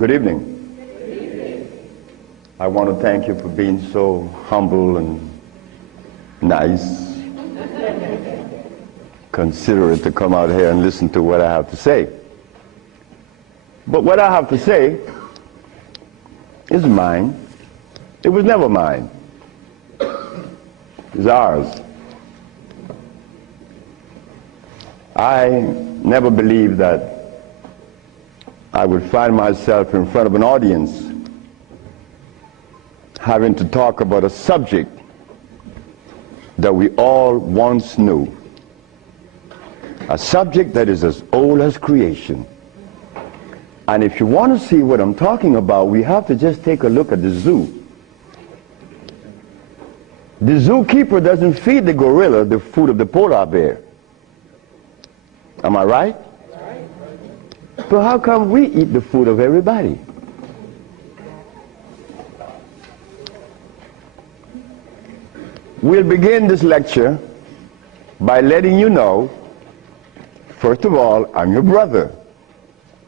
Good evening. Good evening. I want to thank you for being so humble and nice, considerate to come out here and listen to what I have to say. But what I have to say is mine. It was never mine. It's ours. I never believed that I would find myself in front of an audience having to talk about a subject that we all once knew. A subject that is as old as creation. And if you want to see what I'm talking about, we have to just take a look at the zoo. The zookeeper doesn't feed the gorilla the food of the polar bear. Am I right? So how come we eat the food of everybody? We'll begin this lecture by letting you know, first of all, I'm your brother.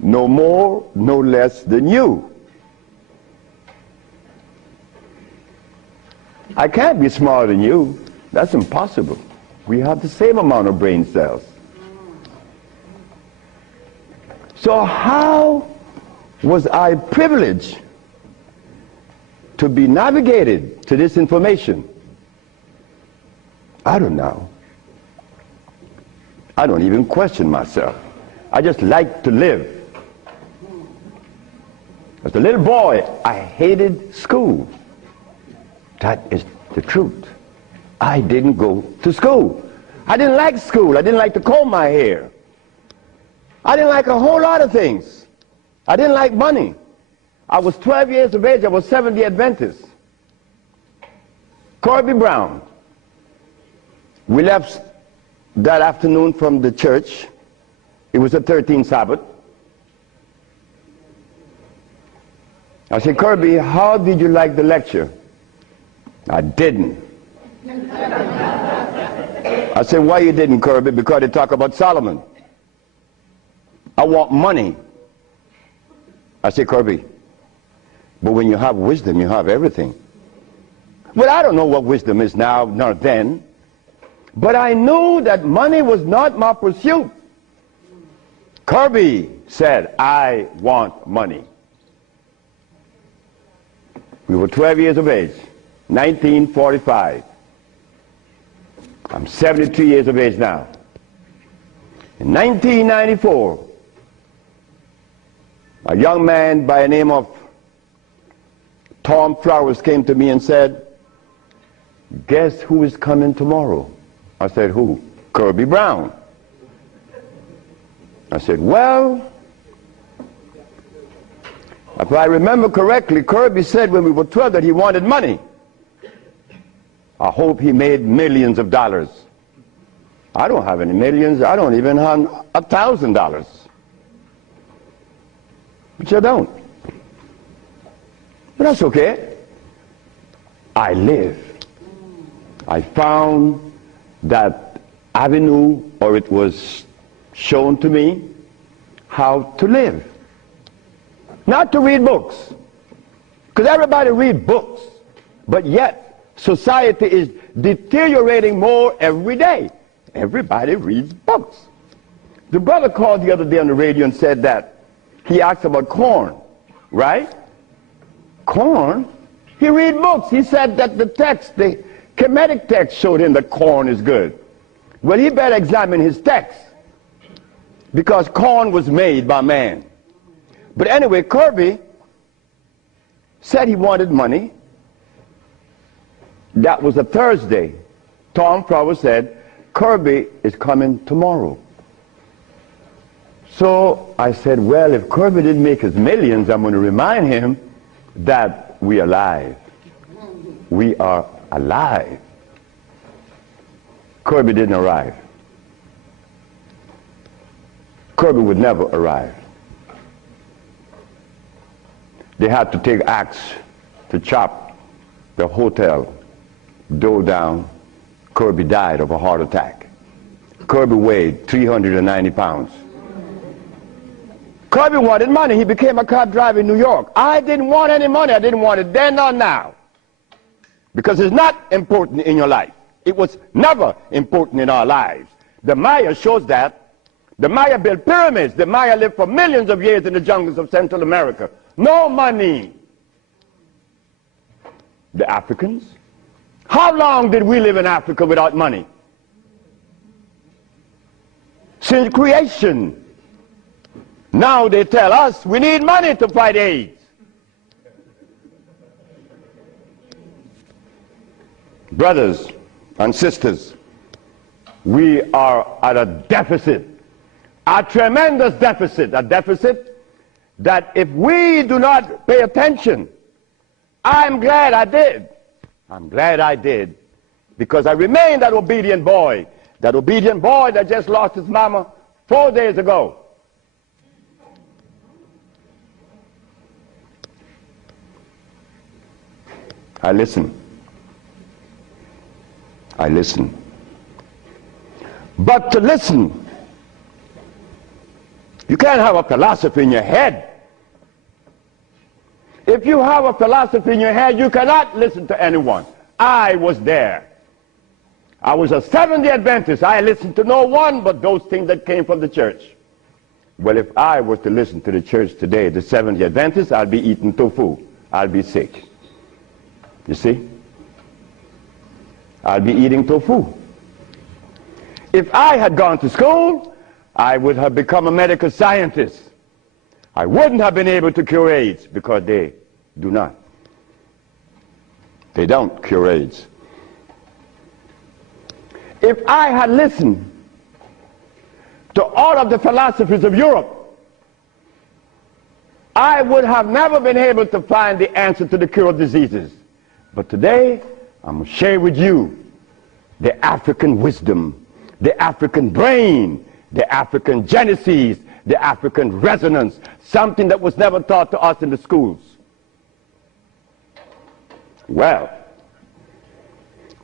No more, no less than you. I can't be smarter than you. That's impossible. We have the same amount of brain cells. So how was I privileged to be navigated to this information? I don't know. I don't even question myself. I just like to live. As a little boy, I hated school. That is the truth. I didn't go to school. I didn't like school. I didn't like to comb my hair. I didn't like a whole lot of things. I didn't like money. I was 12 years of age. I was Seventh-day Adventist. Corby Brown. We left that afternoon from the church. It was the 13th Sabbath. I said, Kirby, how did you like the lecture? I didn't. I said, why you didn't, Kirby? Because they talk about Solomon. I want money. I said, Kirby, but when you have wisdom, you have everything. Well, I don't know what wisdom is now, nor then. But I knew that money was not my pursuit. Kirby said, I want money. We were 12 years of age, 1945. I'm 73 years of age now. In 1994, a young man by the name of Tom Flowers came to me and said, guess who is coming tomorrow? I said, who? Kirby Brown. I said, well, if I remember correctly, Kirby said when we were 12 that he wanted money. I hope he made millions of dollars. I don't have any millions. I don't even have $1,000. Which I don't. But that's okay. I live. I found that avenue, or it was shown to me how to live. Not to read books. Because everybody reads books. But yet, society is deteriorating more every day. Everybody reads books. The brother called the other day on the radio and said that he asked about corn, right? Corn? He read books. He said that the text, the Kemetic text showed him that corn is good. Well, he better examine his text, because corn was made by man. But anyway, Kirby said he wanted money. That was a Thursday. Tom Flowers said, Kirby is coming tomorrow. So I said, well, if Kirby didn't make his millions, I'm going to remind him that we are alive. We are alive. Kirby didn't arrive. Kirby would never arrive. They had to take axe to chop the hotel door down. Kirby died of a heart attack. Kirby weighed 390 pounds. Kirby wanted money. He became a cab driver in New York. I didn't want any money. I didn't want it then or now. Because it's not important in your life. It was never important in our lives. The Maya shows that. The Maya built pyramids. The Maya lived for millions of years in the jungles of Central America. No money. The Africans? How long did we live in Africa without money? Since creation. Now they tell us we need money to fight AIDS. Brothers and sisters, we are at a deficit, a tremendous deficit, a deficit that if we do not pay attention, I'm glad I did. I'm glad I did, because I remain that obedient boy that just lost his mama 4 days ago. I listen. I listen. But to listen, you can't have a philosophy in your head. If you have a philosophy in your head, you cannot listen to anyone. I was there. I was a Seventh-day Adventist. I listened to no one but those things that came from the church. Well, if I was to listen to the church today, the Seventh-day Adventists, I'd be eating tofu. I'll be sick. You see? I'll be eating tofu. If I had gone to school, I would have become a medical scientist. I wouldn't have been able to cure AIDS, because they do not. They don't cure AIDS. If I had listened to all of the philosophies of Europe, I would have never been able to find the answer to the cure of diseases. But today, I'm going to share with you the African wisdom, the African brain, the African genesis, the African resonance, something that was never taught to us in the schools. Well,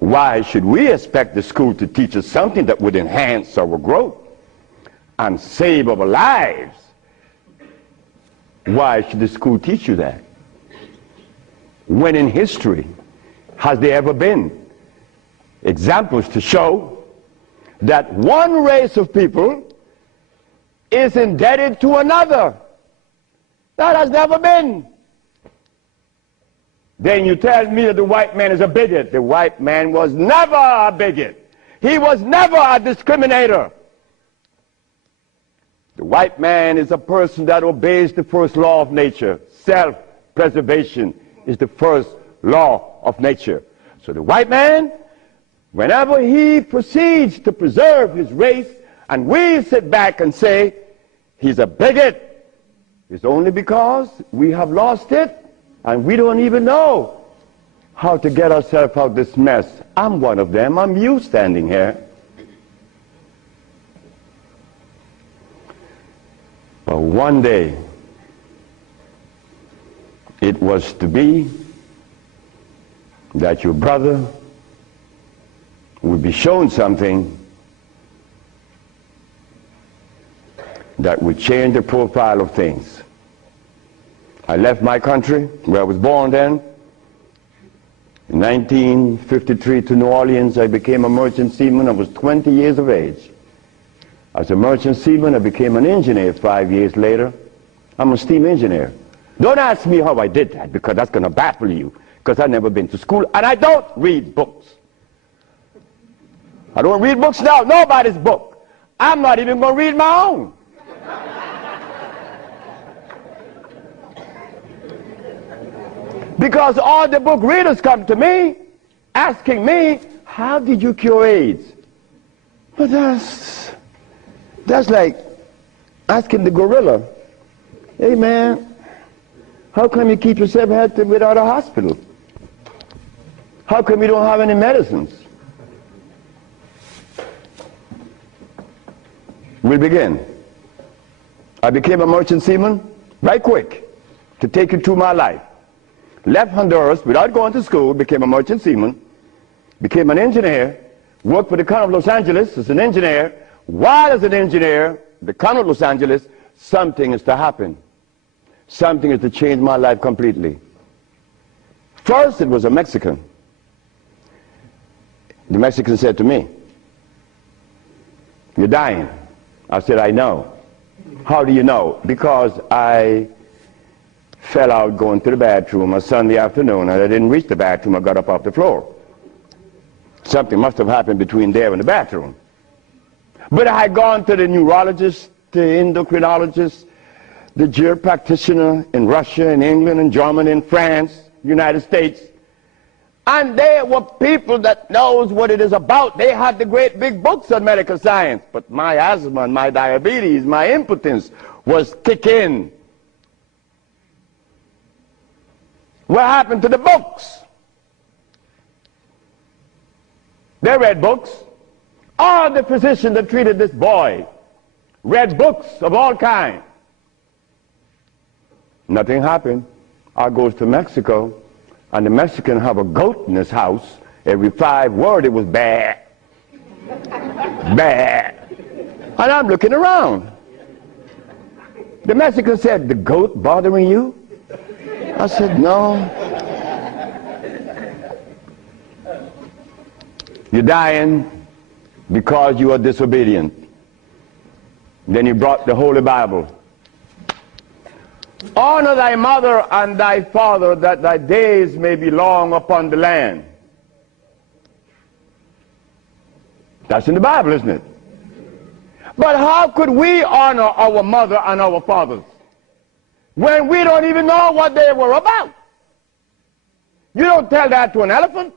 why should we expect the school to teach us something that would enhance our growth and save our lives? Why should the school teach you that? When in history has there ever been examples to show that one race of people is indebted to another? That has never been. Then you tell me that the white man is a bigot. The white man was never a bigot. He was never a discriminator. The white man is a person that obeys the first law of nature. Self-preservation is the first law of nature. So the white man, whenever he proceeds to preserve his race, and we sit back and say he's a bigot, it's only because we have lost it and we don't even know how to get ourselves out of this mess. I'm one of them. I'm you standing here. But one day it was to be that your brother would be shown something that would change the profile of things. I left my country, where I was born then. In 1953 to New Orleans, I became a merchant seaman. I was 20 years of age. As a merchant seaman, I became an engineer 5 years later. I'm a steam engineer. Don't ask me how I did that, because that's going to baffle you, because I've never been to school, and I don't read books. I don't read books now, nobody's book. I'm not even going to read my own. Because all the book readers come to me asking me, how did you cure AIDS? But that's like asking the gorilla, hey man, how come you keep yourself healthy without a hospital? How come you don't have any medicines? We'll begin. I became a merchant seaman right quick to take you through my life. Left Honduras without going to school, became a merchant seaman, became an engineer, worked for the County of Los Angeles as an engineer. While as an engineer, the County of Los Angeles something is to happen. Something is to change my life completely. First, it was a Mexican. The Mexican said to me, "You're dying." I said, "I know." "How do you know?" "Because I fell out going to the bathroom a Sunday afternoon, and I didn't reach the bathroom. I got up off the floor. Something must have happened between there and the bathroom." But I had gone to the neurologist, the endocrinologist, the jail practitioner in Russia, in England, in Germany, in France, United States. And they were people that knows what it is about. They had the great big books on medical science. But my asthma and my diabetes, my impotence was kicking. What happened to the books? They read books. All the physicians that treated this boy read books of all kinds. Nothing happened. I goes to Mexico, and the Mexican have a goat in his house. Every 5 words it was bad, bad. And I'm looking around. The Mexican said, "The goat bothering you?" I said, "No." "You're dying because you are disobedient." Then he brought the Holy Bible. "Honor thy mother and thy father, that thy days may be long upon the land." That's in the Bible, isn't it? But how could we honor our mother and our fathers when we don't even know what they were about? You don't tell that to an elephant,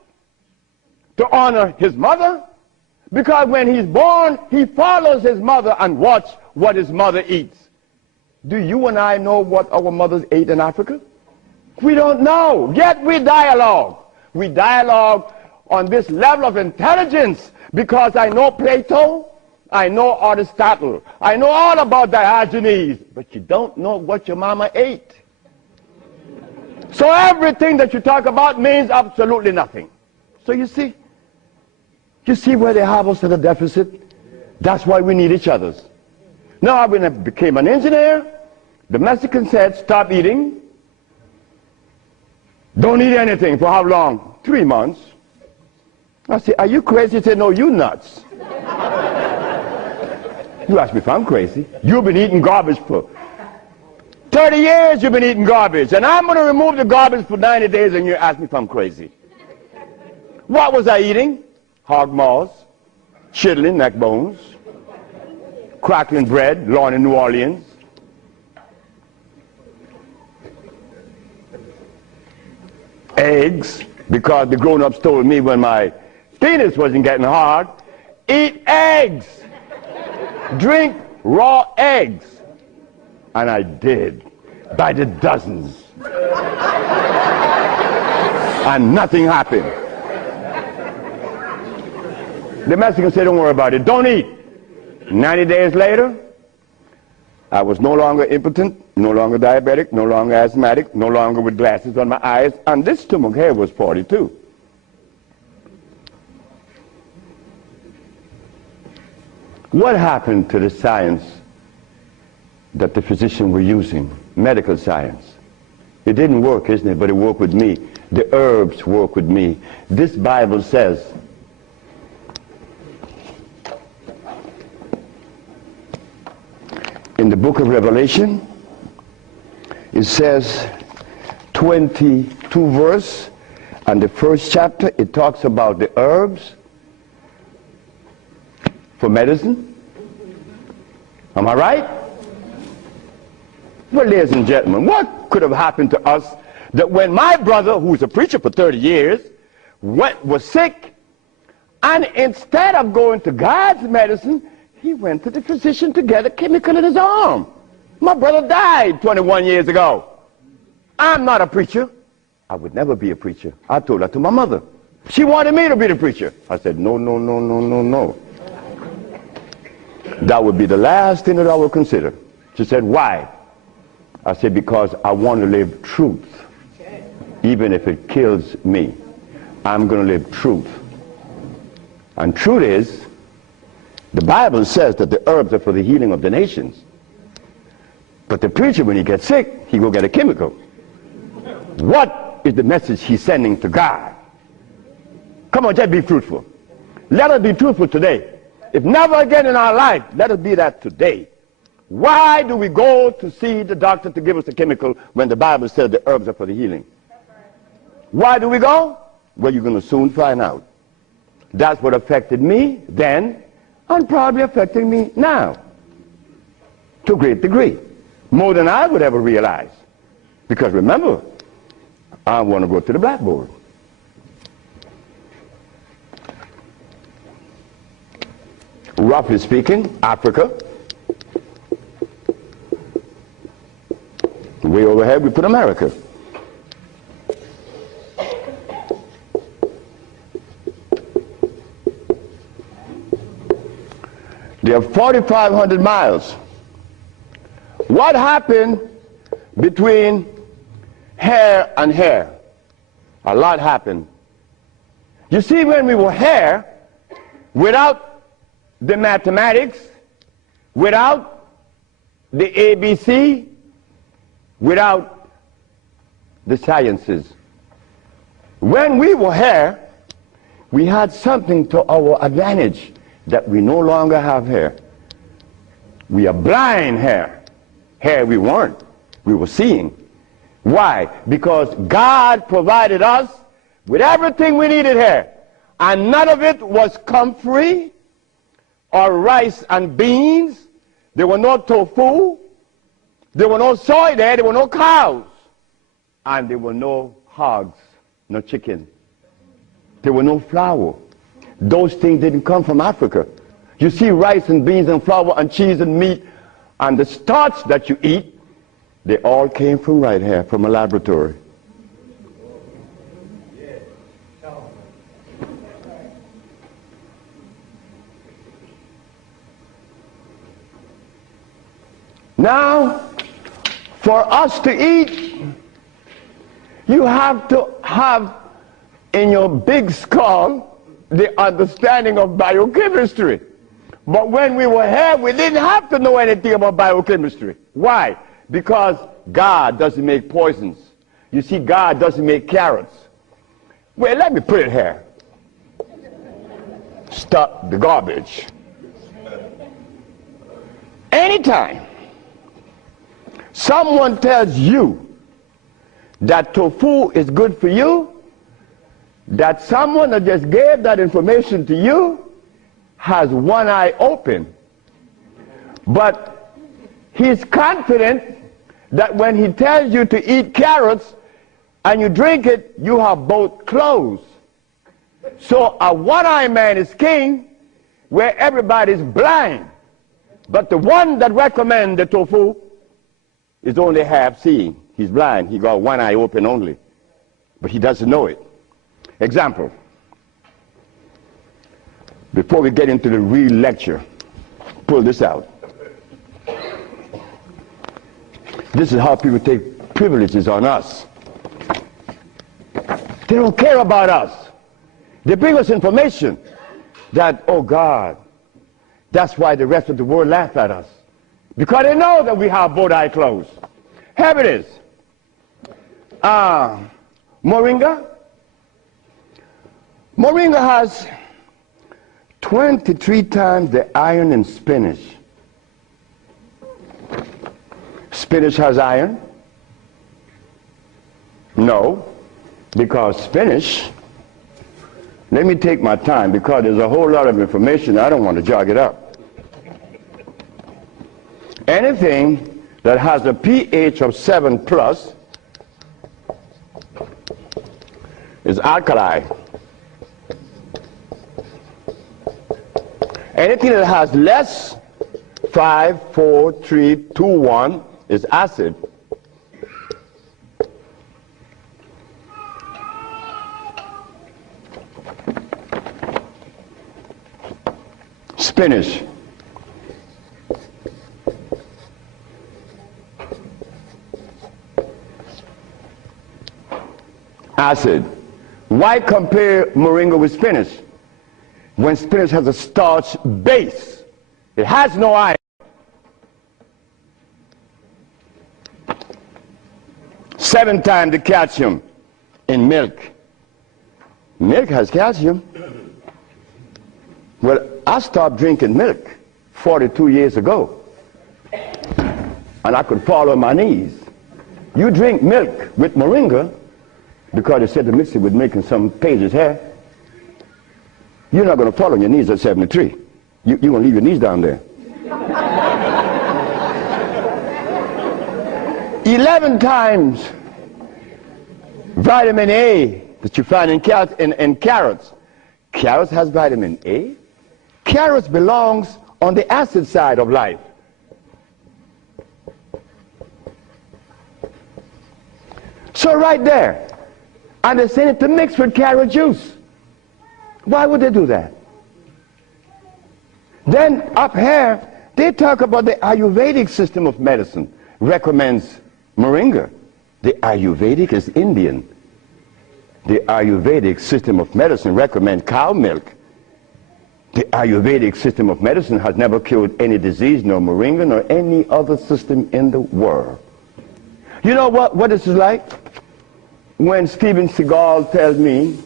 to honor his mother, because when he's born, he follows his mother and watch what his mother eats. Do you and I know what our mothers ate in Africa? We don't know, yet we dialogue. We dialogue on this level of intelligence because I know Plato, I know Aristotle, I know all about Diogenes, but you don't know what your mama ate. So everything that you talk about means absolutely nothing. So you see where they have us at a deficit? That's why we need each other. Now, when I became an engineer, the Mexican said, "Stop eating. Don't eat anything." For how long? 3 months. I said, "Are you crazy?" He said, "No, you nuts." You ask me if I'm crazy. You've been eating garbage for 30 years. You've been eating garbage. And I'm going to remove the garbage for 90 days, and you ask me if I'm crazy. What was I eating? Hog maws, chitlin, neck bones, crackling bread, lawn in New Orleans. Eggs, because the grown-ups told me when my penis wasn't getting hard, eat eggs, drink raw eggs. And I did, by the dozens. And nothing happened. The Mexican said, "Don't worry about it, don't eat." 90 days later, I was no longer impotent, no longer diabetic, no longer asthmatic, no longer with glasses on my eyes, and this stomach hair was 42. What happened to the science that the physicians were using, medical science? It didn't work, isn't it? But it worked with me. The herbs work with me. This Bible says, in the book of Revelation, it says 22 verse, and the first chapter, it talks about the herbs for medicine. Am I right? Well, ladies and gentlemen, what could have happened to us that when my brother, who's a preacher for 30 years, was sick, and instead of going to God's medicine, he went to the physician to get a chemical in his arm. My brother died 21 years ago. I'm not a preacher. I would never be a preacher. I told that to my mother. She wanted me to be the preacher. I said, no, no, no, no, no, no. That would be the last thing that I would consider. She said, "Why?" I said, "Because I want to live truth. Even if it kills me, I'm going to live truth." And truth is, the Bible says that the herbs are for the healing of the nations. But the preacher, when he gets sick, he go get a chemical. What is the message he's sending to God? Come on, just be fruitful. Let us be truthful today. If never again in our life, let us be that today. Why do we go to see the doctor to give us a chemical when the Bible says the herbs are for the healing? Why do we go? Well, you're going to soon find out. That's what affected me then and probably affecting me now to a great degree. More than I would ever realize. Because remember, I want to go to the blackboard. Roughly speaking, Africa. Way overhead we put America. They are 4,500 miles. What happened between here and here? A lot happened. You see, when we were here, without the mathematics, without the ABC, without the sciences, when we were here, we had something to our advantage that we no longer have here. We are blind here. Here we weren't. We were seeing. Why? Because God provided us with everything we needed here. And none of it was comfrey or rice and beans. There were no tofu. There were no soy there. There were no cows. And there were no hogs, no chicken. There were no flour. Those things didn't come from Africa. You see, rice and beans and flour and cheese and meat and the starch that you eat, they all came from right here, from a laboratory. Now, for us to eat, you have to have in your big skull the understanding of biochemistry. But when we were here, we didn't have to know anything about biochemistry. Why? Because God doesn't make poisons. You see, God doesn't make carrots. Well, let me put it here. Stop the garbage. Anytime someone tells you that tofu is good for you, that someone that just gave that information to you has one eye open. But he's confident that when he tells you to eat carrots and you drink it, you have both closed. So a one-eye man is king where everybody's blind. But the one that recommends the tofu is only half seeing. He's blind. He got one eye open only. But he doesn't know it. Example. Before we get into the real lecture, pull this out. This is how people take privileges on us. They don't care about us. They bring us information that, oh God, that's why the rest of the world laugh at us. Because they know that we have both eyes closed. Here it is. Moringa. Moringa has 23 times the iron in spinach. Spinach has iron? No, because spinach, let me take my time because there's a whole lot of information. I don't want to jog it up. Anything that has a pH of 7 plus is alkali. Anything that has less, 5, 4, 3, 2, 1, is acid. Spinach. Acid. Why compare moringa with spinach? When spinach has a starch base, it has no iron. 7 times the calcium in milk. Milk has calcium. Well, I stopped drinking milk 42 years ago, and I could fall on my knees. You drink milk with moringa, because they said to mix it with milk and some pages hair, you're not going to fall on your knees at 73. You're going to leave your knees down there. 11 times vitamin A that you find in carrots. Carrots has vitamin A. Carrots belongs on the acid side of life. So right there, and they say it to mix with carrot juice. Why would they do that? Then up here, they talk about the Ayurvedic system of medicine recommends moringa. The Ayurvedic is Indian. The Ayurvedic system of medicine recommends cow milk. The Ayurvedic system of medicine has never cured any disease, nor moringa, nor any other system in the world. You know what this is like? When Steven Seagal tells me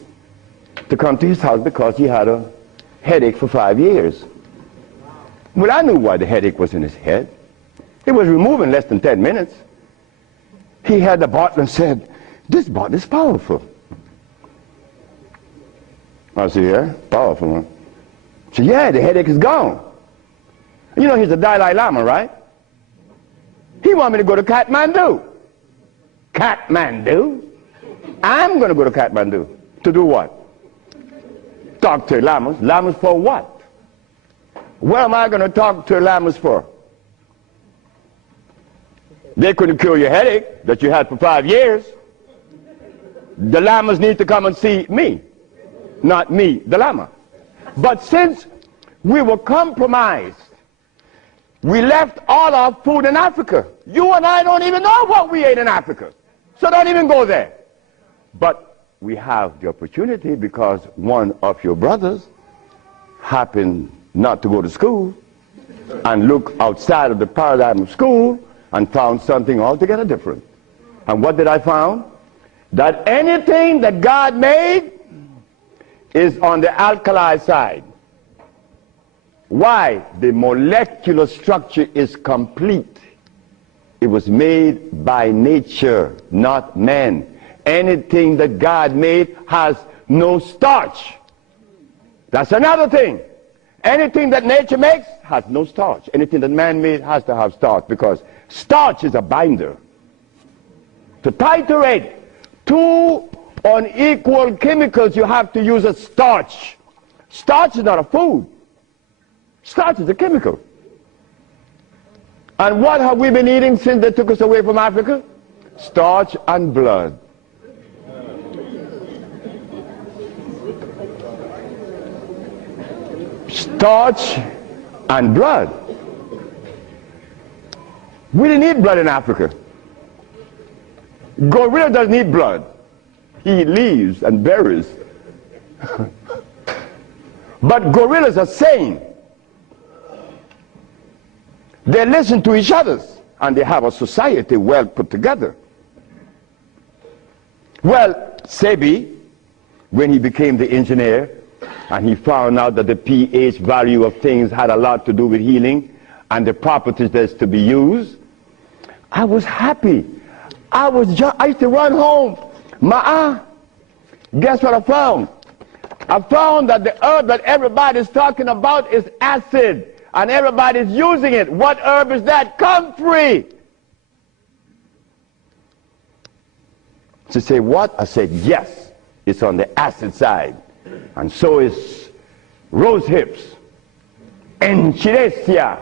to come to his house because he had a headache for 5 years. Well, I knew why the headache was in his head. It was removed in less than 10 minutes. He had the bottle and said, "This bottle is powerful." I said, "Yeah, powerful, huh?" He said, "Yeah, the headache is gone." You know, he's the Dalai Lama, right? He wanted me to go to Kathmandu. Kathmandu? I'm going to go to Kathmandu. To do what? Talk to lamas. Lamas for what? What am I going to talk to lamas for? They couldn't cure your headache that you had for 5 years. The lamas need to come and see me, not me, the lama. But since we were compromised, we left all our food in Africa. You and I don't even know what we ate in Africa. So don't even go there. But we have the opportunity because one of your brothers happened not to go to school and look outside of the paradigm of school and found something altogether different. And what did I find? That anything that God made is on the alkali side. Why? The molecular structure is complete. It was made by nature, not man. Anything that God made has no starch. That's another thing. Anything that nature makes has no starch. Anything that man made has to have starch, because starch is a binder. To titrate two unequal chemicals, you have to use a starch. Starch is not a food. Starch is a chemical. And what have we been eating since they took us away from Africa? Starch and blood. Starch and blood. We didn't eat blood in Africa. Gorilla doesn't eat blood. He eats leaves and berries. But gorillas are sane. They listen to each other, and they have a society well put together. Well, Sebi, when he became the engineer, and he found out that the pH value of things had a lot to do with healing and the properties that's to be used, I was happy. I used to run home. Guess what I found? I found that the herb that everybody's talking about is acid, and everybody's using it. What herb is that? Comfrey. She said, what? I said, yes, it's on the acid side. And so is rose hips, enchilesia.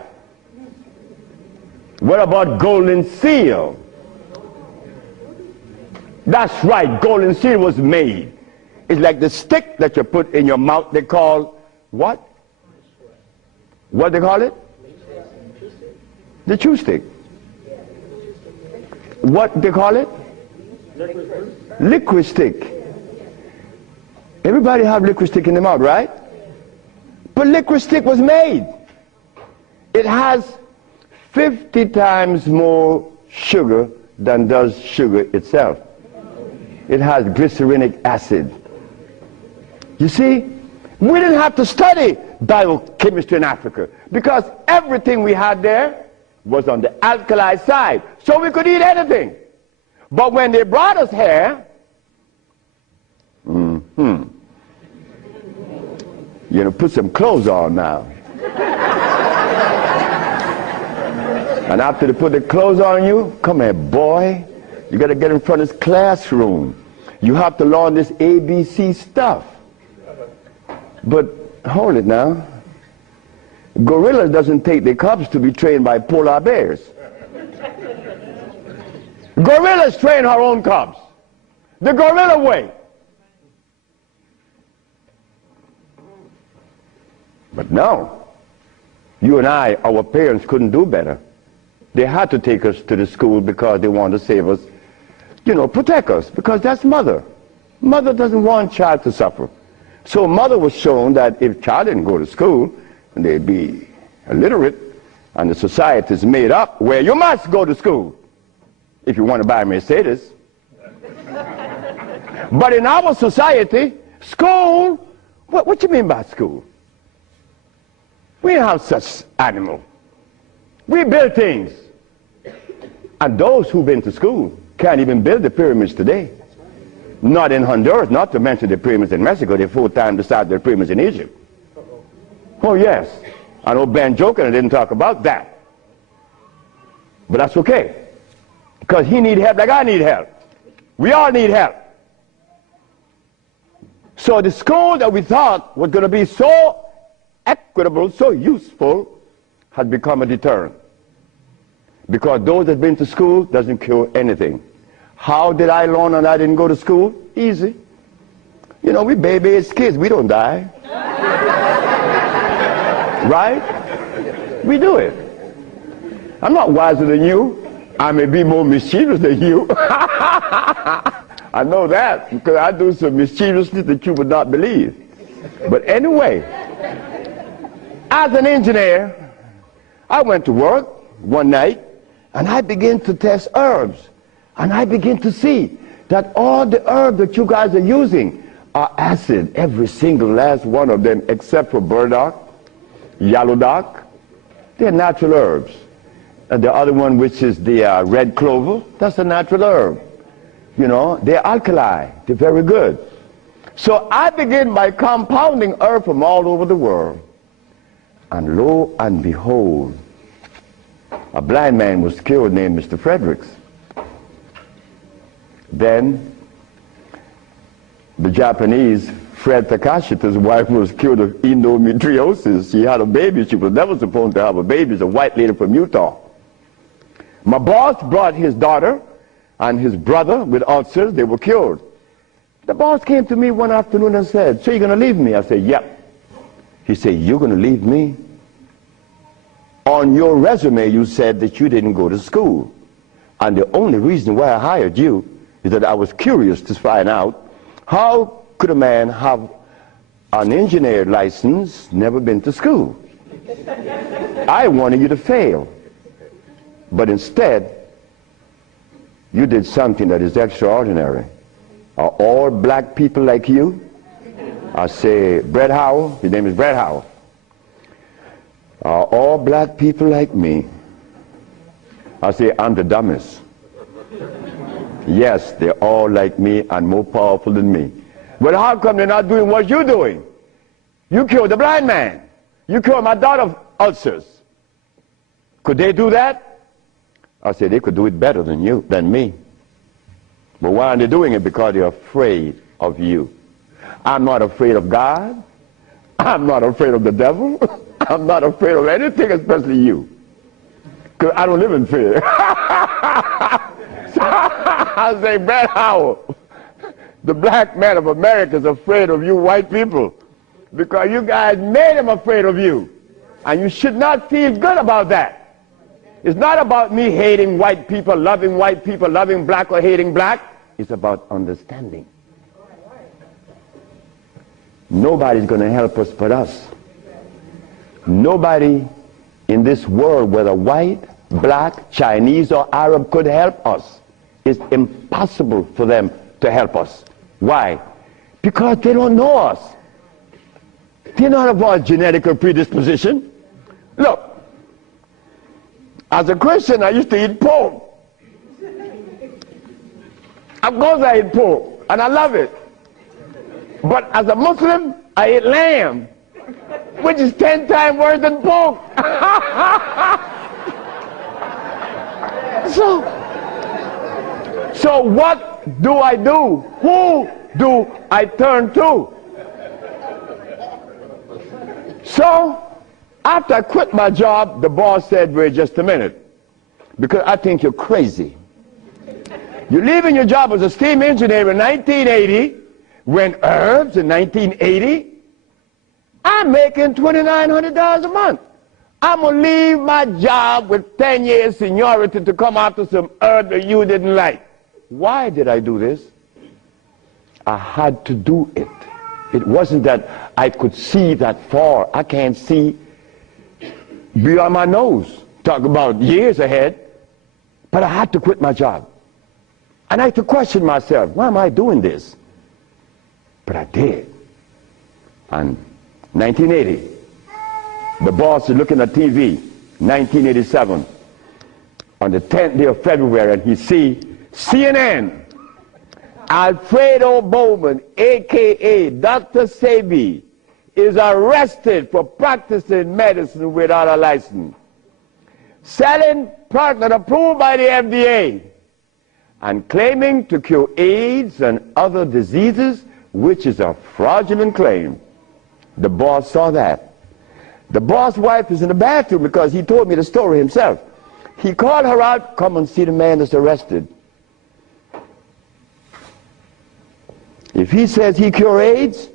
What about golden seal? That's right, golden seal was made. It's like the stick that you put in your mouth. They call what? What they call it? The chew stick. What they call it? Liquid stick. Everybody have liquid stick in the mouth, right? But liquid stick was made. It has 50 times more sugar than does sugar itself. It has glycerinic acid. You see, we didn't have to study biochemistry in Africa because everything we had there was on the alkali side, so we could eat anything. But when they brought us here, put some clothes on now. And after they put the clothes on you, come here, boy. You got to get in front of this classroom. You have to learn this ABC stuff. But hold it now. Gorillas doesn't take their cubs to be trained by polar bears. Gorillas train her own cubs. The gorilla way. But no. You and I, our parents couldn't do better. They had to take us to the school because they wanted to save us, protect us, because that's mother. Mother doesn't want child to suffer. So mother was shown that if child didn't go to school, they'd be illiterate, and the society is made up where you must go to school if you want to buy a Mercedes. But in our society, school, what you mean by school? We don't have such animal. We build things. And those who've been to school can't even build the pyramids today. Not in Honduras, not to mention the pyramids in Mexico. They're 4 times the size of the pyramids in Egypt. Oh, yes. I know Ben joking, I didn't talk about that. But that's okay. Because he need help like I need help. We all need help. So the school that we thought was going to be so equitable, so useful, has become a deterrent. Because those that have been to school doesn't cure anything. How did I learn and I didn't go to school? Easy. We baby-aged kids, we don't die. Right? We do it. I'm not wiser than you. I may be more mischievous than you. I know that because I do some mischievousness that you would not believe. But anyway, as an engineer, I went to work one night and I began to test herbs. And I begin to see that all the herbs that you guys are using are acid, every single last one of them, except for burdock, yellow dock. They're natural herbs. And the other one, which is the red clover, that's a natural herb. They're alkali. They're very good. So I begin by compounding herb from all over the world. And lo and behold, a blind man was killed named Mr. Fredericks. Then the Japanese, Fred Takashita's wife was killed of endometriosis. She had a baby. She was never supposed to have a baby. It's a white lady from Utah. My boss brought his daughter and his brother with ulcers. They were cured. The boss came to me one afternoon and said, "So you're going to leave me?" I said, "Yep." He said, "You're going to leave me? On your resume, you said that you didn't go to school. And the only reason why I hired you is that I was curious to find out how could a man have an engineer license, never been to school. I wanted you to fail. But instead, you did something that is extraordinary. Are all black people like you?" I say, "Brett Howell," his name is Brett Howell. "Are all black people like me?" I say, "I'm the dumbest." "Yes, they're all like me and more powerful than me." "But how come they're not doing what you're doing? You killed the blind man. You killed my daughter of ulcers. Could they do that?" I said, "They could do it better than me. But why aren't they doing it? Because they're afraid of you." I'm not afraid of God. I'm not afraid of the devil. I'm not afraid of anything, especially you. Because I don't live in fear. So I say, "Brett Howell, the black man of America is afraid of you white people because you guys made him afraid of you. And you should not feel good about that. It's not about me hating white people, loving black or hating black. It's about understanding. Nobody's going to help us but us. Nobody in this world, whether white, black, Chinese, or Arab, could help us. it's impossible for them to help us. Why? Because they don't know us. They don't have our genetic predisposition. Look, as a Christian, I used to eat pork. Of course I eat pork, and I love it. But as a Muslim, I eat lamb, which is 10 times worse than pork. So what do I do? Who do I turn to? So after I quit my job, the boss said, wait just a minute, because I think you're crazy. You're leaving your job as a steam engineer in 1980, when herbs in 1980, I'm making $2,900 a month. I'm going to leave my job with 10 years seniority to come after some herb that you didn't like. Why did I do this? I had to do it. It wasn't that I could see that far. I can't see beyond my nose. Talk about years ahead. But I had to quit my job. And I had to question myself, why am I doing this? But I did. And 1980, the boss is looking at TV, 1987, on the 10th day of February, and he see CNN, Alfredo Bowman, a.k.a. Dr. Sebi, is arrested for practicing medicine without a license, selling product not approved by the FDA, and claiming to cure AIDS and other diseases, which is a fraudulent claim. The boss saw that. The boss' wife is in the bathroom because he told me the story himself. He called her out, come and see the man that's arrested. If he says he cure AIDS,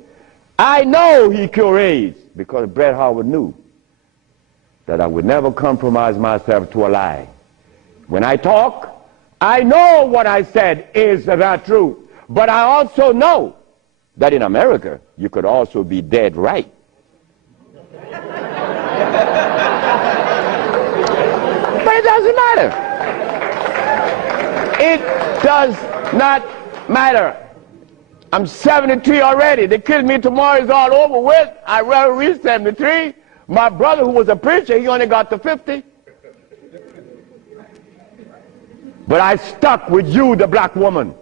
I know he cure AIDS, because Bret Howard knew that I would never compromise myself to a lie. When I talk, I know what I said is the truth, but I also know that in America, you could also be dead right. But it doesn't matter. It does not matter. I'm 73 already. They kill me tomorrow, it's all over with. I rather reach 73. My brother, who was a preacher, he only got to 50. But I stuck with you, the black woman.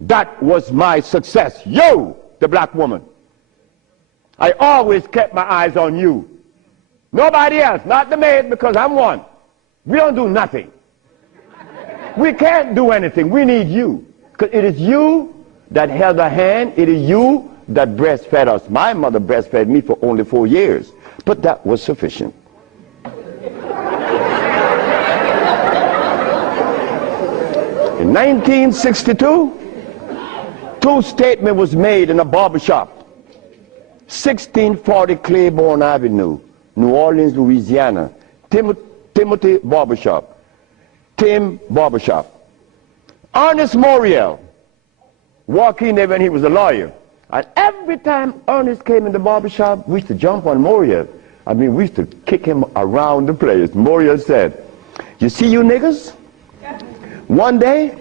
That was my success. You, the black woman. I always kept my eyes on you. Nobody else, not the maid, because I'm one. We don't do nothing. We can't do anything. We need you. Because it is you that held our hand. It is you that breastfed us. My mother breastfed me for only 4 years. But that was sufficient. In 1962, two statements was made in a barbershop. 1640 Claiborne Avenue, New Orleans, Louisiana. Timothy Barbershop. Tim Barbershop. Ernest Moriel walked in there when he was a lawyer. And every time Ernest came in the barbershop, we used to jump on Moriel. I mean, we used to kick him around the place. Moriel said, you see you niggas? One day,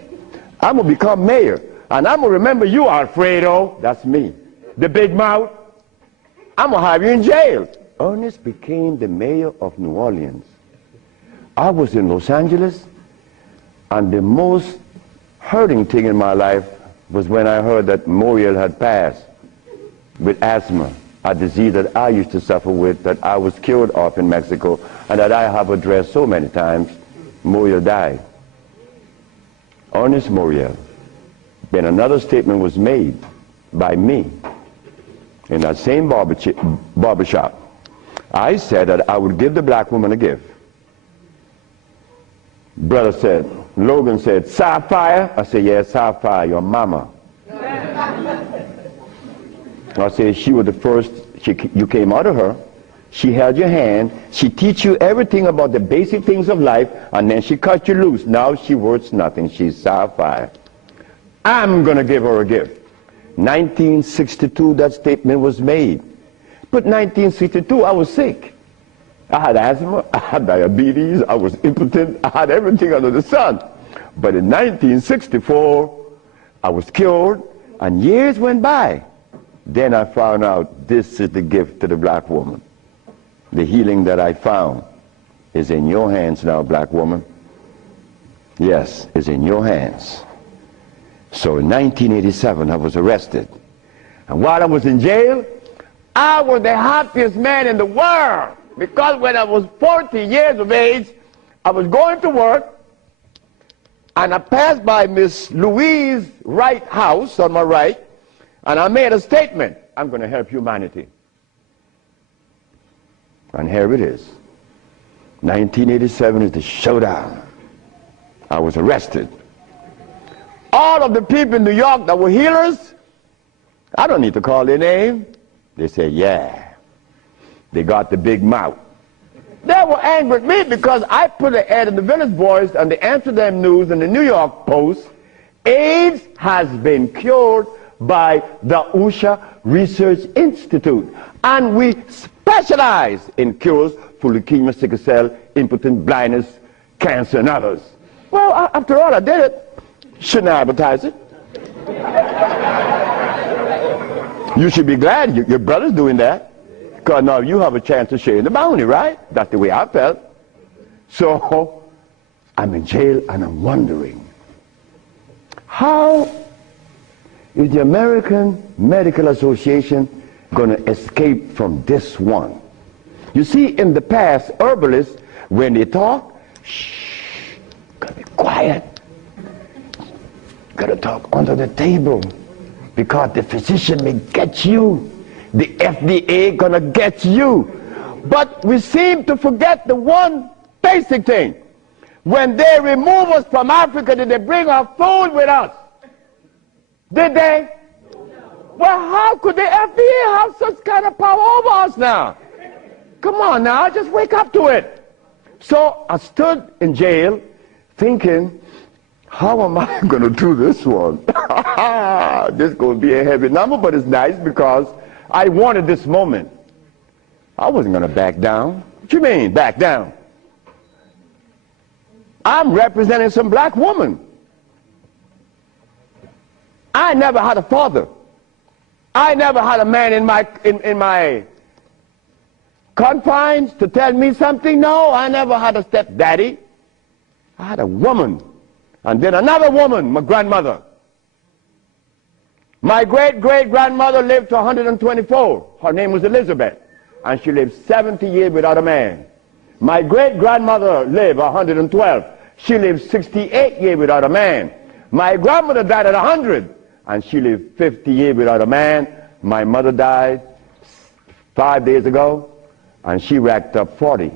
I'm going to become mayor. And I'm going to remember you, Alfredo. That's me. The big mouth. I'm going to have you in jail. Ernest became the mayor of New Orleans. I was in Los Angeles, and the most hurting thing in my life was when I heard that Moriel had passed with asthma, a disease that I used to suffer with, that I was cured of in Mexico, and that I have addressed so many times. Moriel died. Ernest Moriel. Then another statement was made by me in that same barbershop. I said that I would give the black woman a gift. Brother said, Logan said, Sapphire? I said, yes, Sapphire, your mama. I said, she was the first, you came out of her. She held your hand. She teach you everything about the basic things of life, and then she cut you loose. Now she worth nothing. She's Sapphire. I'm going to give her a gift. 1962, that statement was made. But 1962, I was sick. I had asthma, I had diabetes, I was impotent, I had everything under the sun. But in 1964, I was cured, and years went by. Then I found out this is the gift to the black woman. The healing that I found is in your hands now, black woman. Yes, it's in your hands. So in 1987, I was arrested. And while I was in jail, I was the happiest man in the world. Because when I was 40 years of age, I was going to work, and I passed by Miss Louise Wright's house on my right, and I made a statement: I'm going to help humanity. And here it is. 1987 is the showdown. I was arrested. All of the people in New York that were healers, I don't need to call their name. They said, yeah. They got the big mouth. They were angry at me because I put an ad in the Village Voice and the Amsterdam News and the New York Post. AIDS has been cured by the USHA Research Institute. And we specialize in cures for leukemia, sickle cell, impotence, blindness, cancer, and others. Well, after all, I did it. Shouldn't I advertise it? You should be glad your brother's doing that. Because now you have a chance to share in the bounty, right? That's the way I felt. So I'm in jail and I'm wondering, how is the American Medical Association going to escape from this one? You see, in the past, herbalists, when they talk, shh, gotta be quiet. Gotta talk under the table, because the physician may get you. The FDA gonna get you. But we seem to forget the one basic thing. When they remove us from Africa, did they bring our food with us? Did they? Well, how could the FDA have such kind of power over us now? Come on now, just wake up to it. So I stood in jail thinking, how am I going to do this one? This is going to be a heavy number, but it's nice because I wanted this moment. I wasn't going to back down. What you mean, back down? I'm representing some black woman. I never had a father. I never had a man in my confines to tell me something. No, I never had a stepdaddy. I had a woman. And then another woman, my grandmother. My great-great-grandmother lived to 124. Her name was Elizabeth. And she lived 70 years without a man. My great-grandmother lived 112. She lived 68 years without a man. My grandmother died at 100. And she lived 50 years without a man. My mother died 5 days ago. And she racked up 40.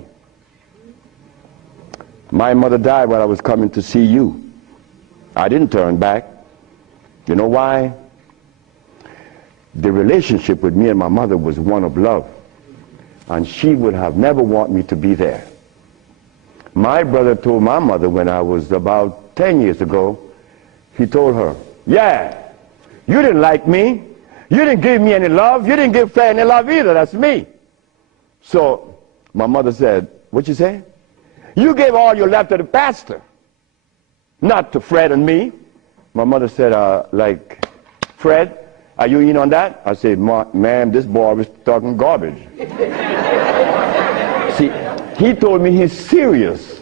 My mother died while I was coming to see you. I didn't turn back. You know why? The relationship with me and my mother was one of love. And she would have never wanted me to be there. My brother told my mother when I was about 10 years ago, he told her, yeah, you didn't like me. You didn't give me any love. You didn't give Fred any love either. That's me. So my mother said, what you say? You gave all your love to the pastor, not to Fred and me. My mother said, like, Fred, are you in on that? I said, ma'am, this boy was talking garbage. See, he told me he's serious.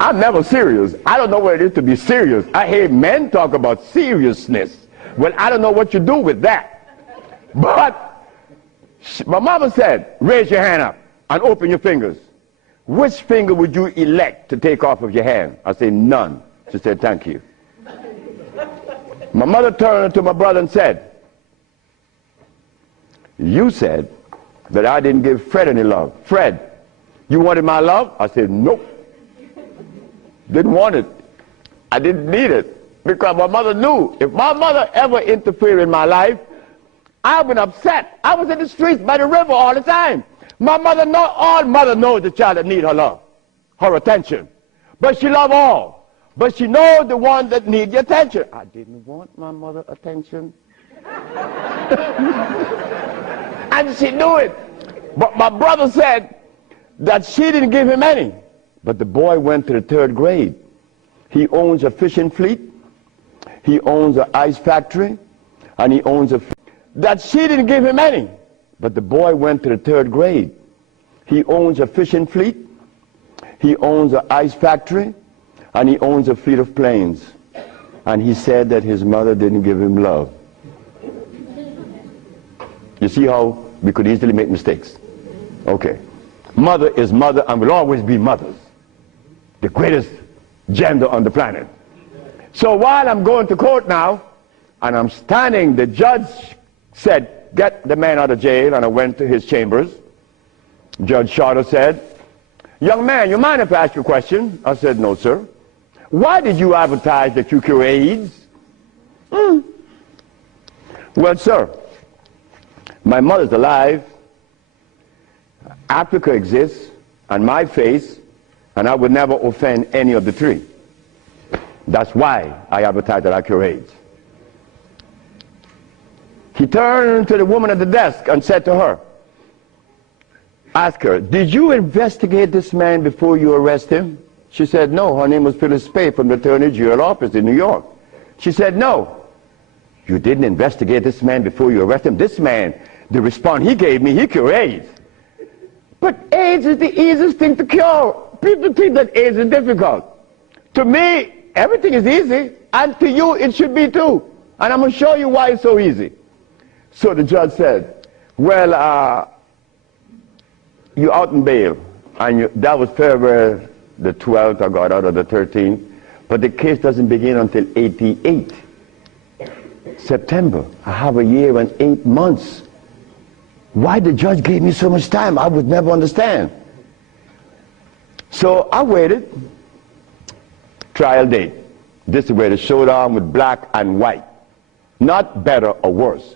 I'm never serious. I don't know what it is to be serious. I hear men talk about seriousness. Well, I don't know what you do with that. But my mama said, raise your hand up and open your fingers. Which finger would you elect to take off of your hand? I said, none. She said, thank you. My mother turned to my brother and said, you said that I didn't give Fred any love. Fred, you wanted my love? I said, nope. Didn't want it. I didn't need it. Because my mother knew if my mother ever interfered in my life, I've been upset. I was in the streets by the river all the time. My mother all mother knows the child that need her love, her attention. But she love all. But she knows the one that need the attention. I didn't want my mother attention. And she knew it. But my brother said that she didn't give him any. But the boy went to the 3rd grade. He owns a fishing fleet, he owns an ice factory, and he owns that she didn't give him any. But the boy went to the 3rd grade. He owns a fishing fleet, he owns an ice factory, and he owns a fleet of planes. And he said that his mother didn't give him love. You see how we could easily make mistakes? Okay. Mother is mother and will always be mothers. The greatest gender on the planet. So while I'm going to court now, and I'm standing, the judge said, get the man out of jail, and I went to his chambers. Judge Shorter said, young man, you mind if I ask you a question? I said, no, sir. Why did you advertise that you cure AIDS? Well, sir, my mother's alive, Africa exists, and my face, and I would never offend any of the 3. That's why I advertise that I cure AIDS. He turned to the woman at the desk and said to her, ask her, did you investigate this man before you arrest him? She said, no. Her name was Phyllis Spay from the Attorney General office in New York. She said, no. You didn't investigate this man before you arrest him? This man, the response he gave me, he cured AIDS. But AIDS is the easiest thing to cure. People think that AIDS is difficult. To me, everything is easy, and to you it should be too. And I'm going to show you why it's so easy. So the judge said, well, you're out in bail. And that was February the 12th, I got out of the 13th. But the case doesn't begin until 88. September. I have a year and 8 months. Why the judge gave me so much time, I would never understand. So I waited. Trial date. This is where the showdown with black and white. Not better or worse.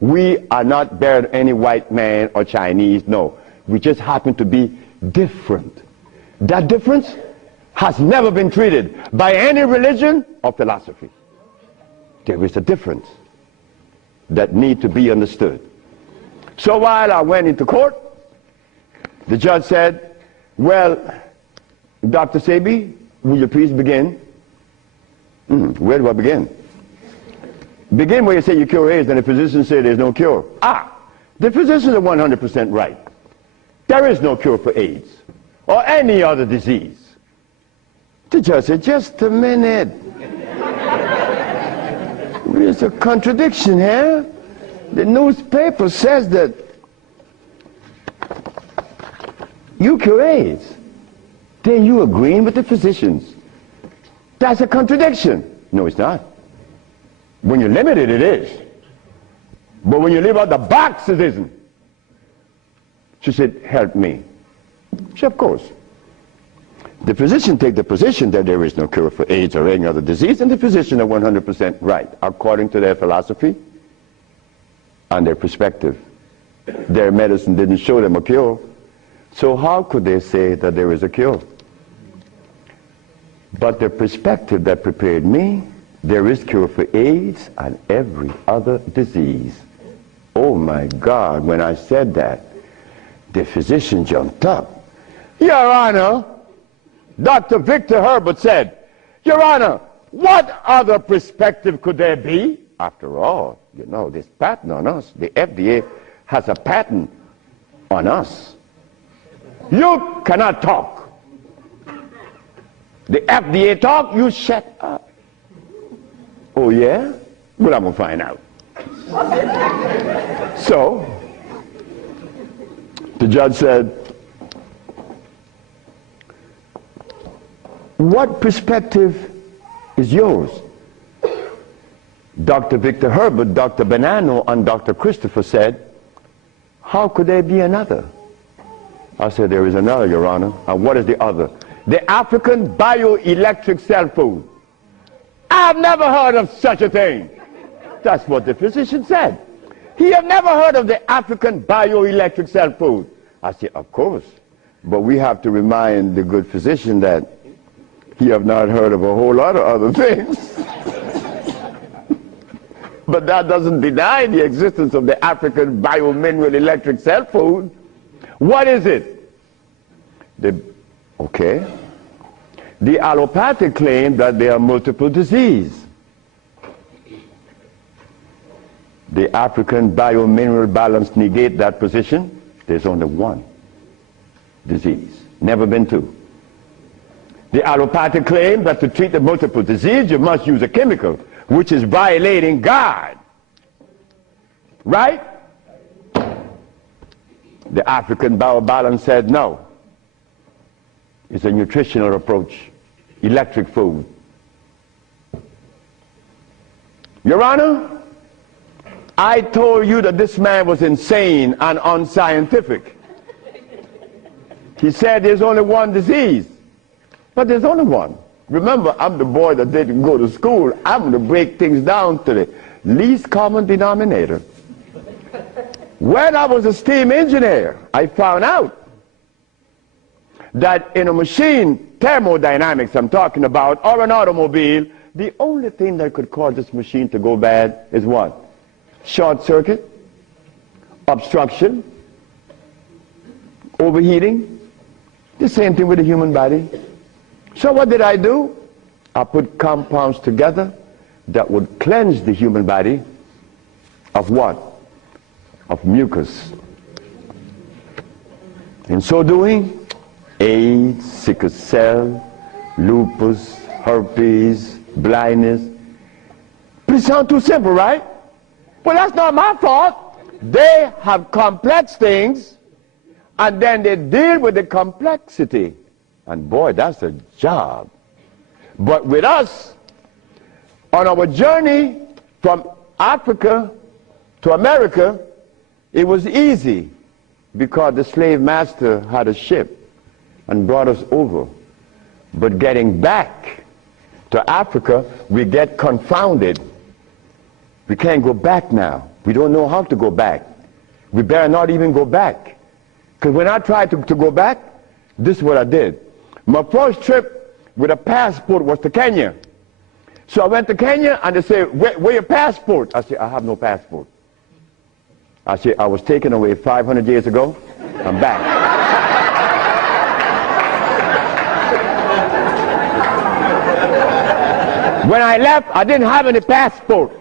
We are not better than any white man or Chinese, no. We just happen to be different. That difference has never been treated by any religion or philosophy. There is a difference that needs to be understood. So while I went into court, the judge said, well, Dr. Sebi, will you please begin? Where do I begin? Begin where you say you cure AIDS and the physicians say there's no cure. The physicians are 100% right. There is no cure for AIDS or any other disease. The judge said, just a minute. There's a contradiction here. The newspaper says that you cure AIDS. Then you agreeing with the physicians. That's a contradiction. No, it's not. When you're limited, it is. But when you leave out the box, it isn't. She said, help me. She said, of course. The physician take the position that there is no cure for AIDS or any other disease, and the physician are 100% right, according to their philosophy and their perspective. Their medicine didn't show them a cure. So how could they say that there is a cure? But the perspective that prepared me, there is cure for AIDS and every other disease. Oh my God, when I said that, the physician jumped up. Your Honor, Dr. Victor Herbert said, Your Honor, what other perspective could there be? After all, you know, this patent on us, the FDA has a patent on us. You cannot talk. The FDA talk, you shut up. Oh yeah? Well, I'm gonna find out. So, the judge said, what perspective is yours? Dr. Victor Herbert, Dr. Bonanno, and Dr. Christopher said, how could there be another? I said, there is another, Your Honor. And what is the other? The African bioelectric cell food. I've never heard of such a thing. That's what the physician said. He have never heard of the African bioelectric cell food. I said, of course. But we have to remind the good physician that he have not heard of a whole lot of other things. But that doesn't deny the existence of the African biomineral electric cell food. What is it? Okay. The allopathic claim that there are multiple diseases. The African biomineral balance negate that position. There's only one disease, never been two. The allopathic claim that to treat the multiple disease you must use a chemical, which is violating God. Right? The African biobalance said no. It's a nutritional approach, electric food. Your Honor, I told you that this man was insane and unscientific. He said there's only one disease, but there's only one. Remember, I'm the boy that didn't go to school. I'm going to break things down to the least common denominator. When I was a steam engineer, I found out that in a machine, thermodynamics I'm talking about, or an automobile, the only thing that could cause this machine to go bad is what? Short circuit, obstruction, overheating. The same thing with the human body. So what did I do? I put compounds together that would cleanse the human body of what? Of mucus. In so doing, AIDS, sickle cell, lupus, herpes, blindness. But it sounds too simple, right? Well, that's not my fault. They have complex things, and then they deal with the complexity. And boy, that's a job. But with us, on our journey from Africa to America, it was easy because the slave master had a ship and brought us over. But getting back to Africa, we get confounded. We can't go back now. We don't know how to go back. We better not even go back. Because when I tried to go back, this is what I did. My first trip with a passport was to Kenya. So I went to Kenya and they said, where your passport? I said, I have no passport. I said, I was taken away 500 years ago. I'm back. When I left, I didn't have any passport.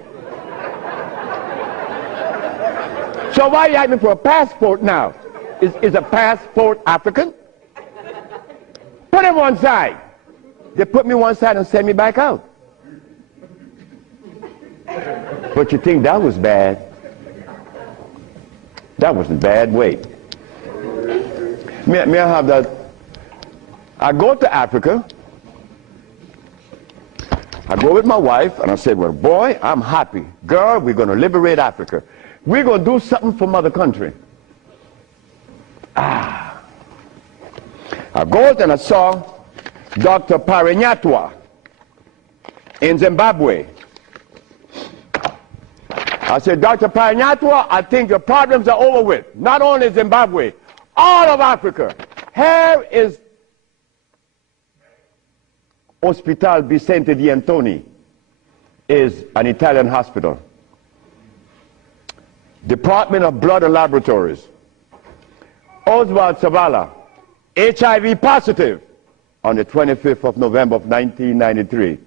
So why are you asking for a passport now? Is a passport African? Put him one side. They put me one side and send me back out. But you think that was bad? That wasn't bad. Wait. May I have that? I go to Africa. I go with my wife and I said, well, boy, I'm happy. Girl, we're going to liberate Africa. We're going to do something for mother country. I go and I saw Dr. Parinyatwa in Zimbabwe. I said, Dr. Parinyatwa, I think your problems are over with. Not only Zimbabwe, all of Africa. Here is Hospital Vicente di Antoni, is an Italian hospital. Department of Blood and Laboratories. Oswald Zavala, HIV positive on the 25th of November of 1993.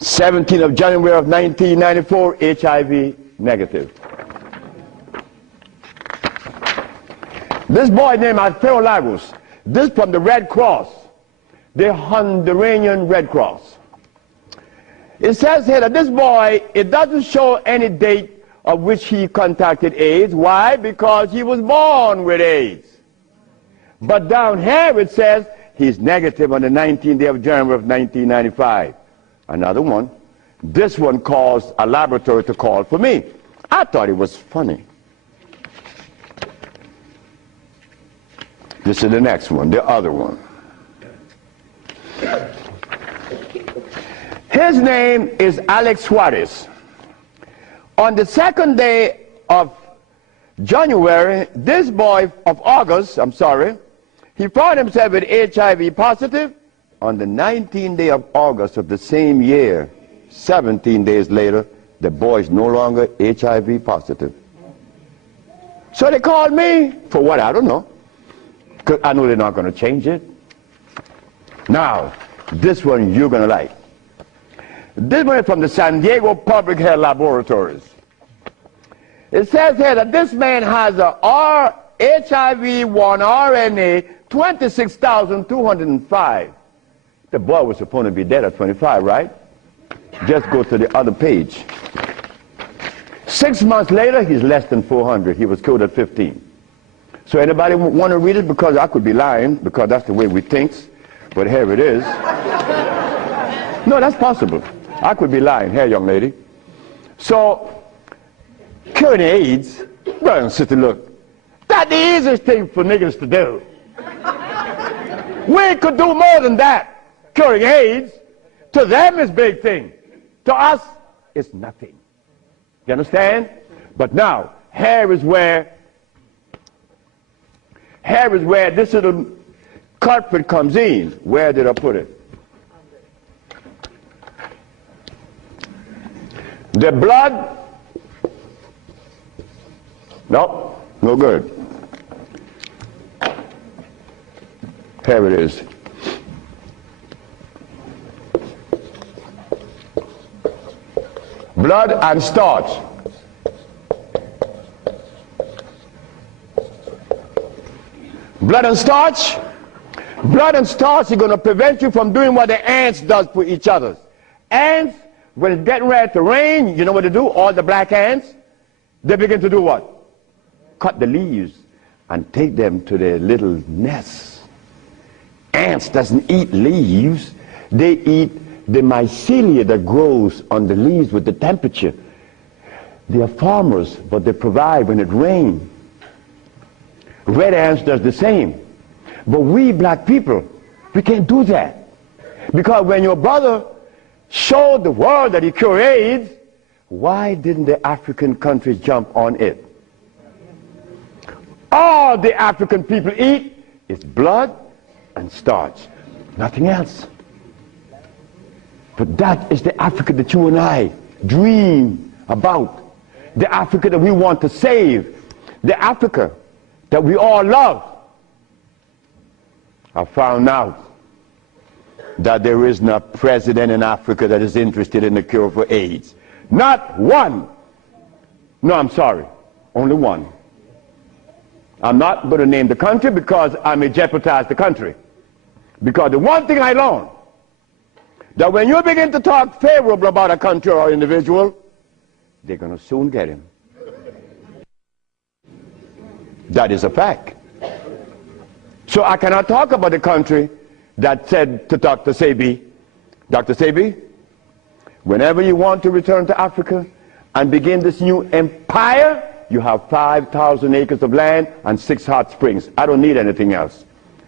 17th of January of 1994, HIV negative. This boy named Alfeo Lagos, this from the Red Cross, the Honduran Red Cross. It says here that this boy, it doesn't show any date of which he contracted AIDS. Why? Because he was born with AIDS. But down here it says he's negative on the 19th day of January of 1995. Another one. This one caused a laboratory to call for me. I thought it was funny. This is the next one, the other one. His name is Alex Suarez. On the second day of January, this boy of August, he found himself with HIV positive. On the 19th day of August of the same year, 17 days later, the boy is no longer HIV positive. So they called me for what? I don't know. because I know they're not going to change it. Now, this one you're going to like. This one is from the San Diego Public Health Laboratories. It says here that this man has a HIV-1 RNA 26,205. The boy was supposed to be dead at 25, right? Just go to the other page. 6 months later, he's less than 400. He was killed at 15. So anybody want to read it? Because I could be lying, because that's the way we think. But here it is. No, that's possible. I could be lying. Here, young lady. So, curing AIDS, brother and sister, look, that's the easiest thing for niggas to do. We could do more than that. Curing AIDS, to them is big thing. To us, it's nothing. You understand? But now, here is where this little culprit comes in. Where did I put it? The blood, no, no good. Here it is. Blood and starch. Blood and starch. Blood and starch is going to prevent you from doing what the ants does for each other. Ants, when it's getting ready to rain, you know what they do? All the black ants, they begin to do what? Cut the leaves and take them to their little nests. Ants doesn't eat leaves. They eat the mycelia that grows on the leaves with the temperature. They are farmers, but they provide when it rains. Red ants does the same. But we black people, we can't do that. Because when your brother showed the world that he cured AIDS, why didn't the African countries jump on it? All the African people eat is blood and starch, nothing else. But that is the Africa that you and I dream about. The Africa that we want to save. The Africa that we all love. I found out that there isn't a president in Africa that is interested in the cure for AIDS. Not one. No, I'm sorry. Only one. I'm not going to name the country because I may jeopardize the country. Because the one thing I learned, that when you begin to talk favorable about a country or individual, they're going to soon get him. That is a fact. So I cannot talk about the country that said to Dr. Sebi, Dr. Sebi, whenever you want to return to Africa and begin this new empire, you have 5,000 acres of land and 6 hot springs. I don't need anything else.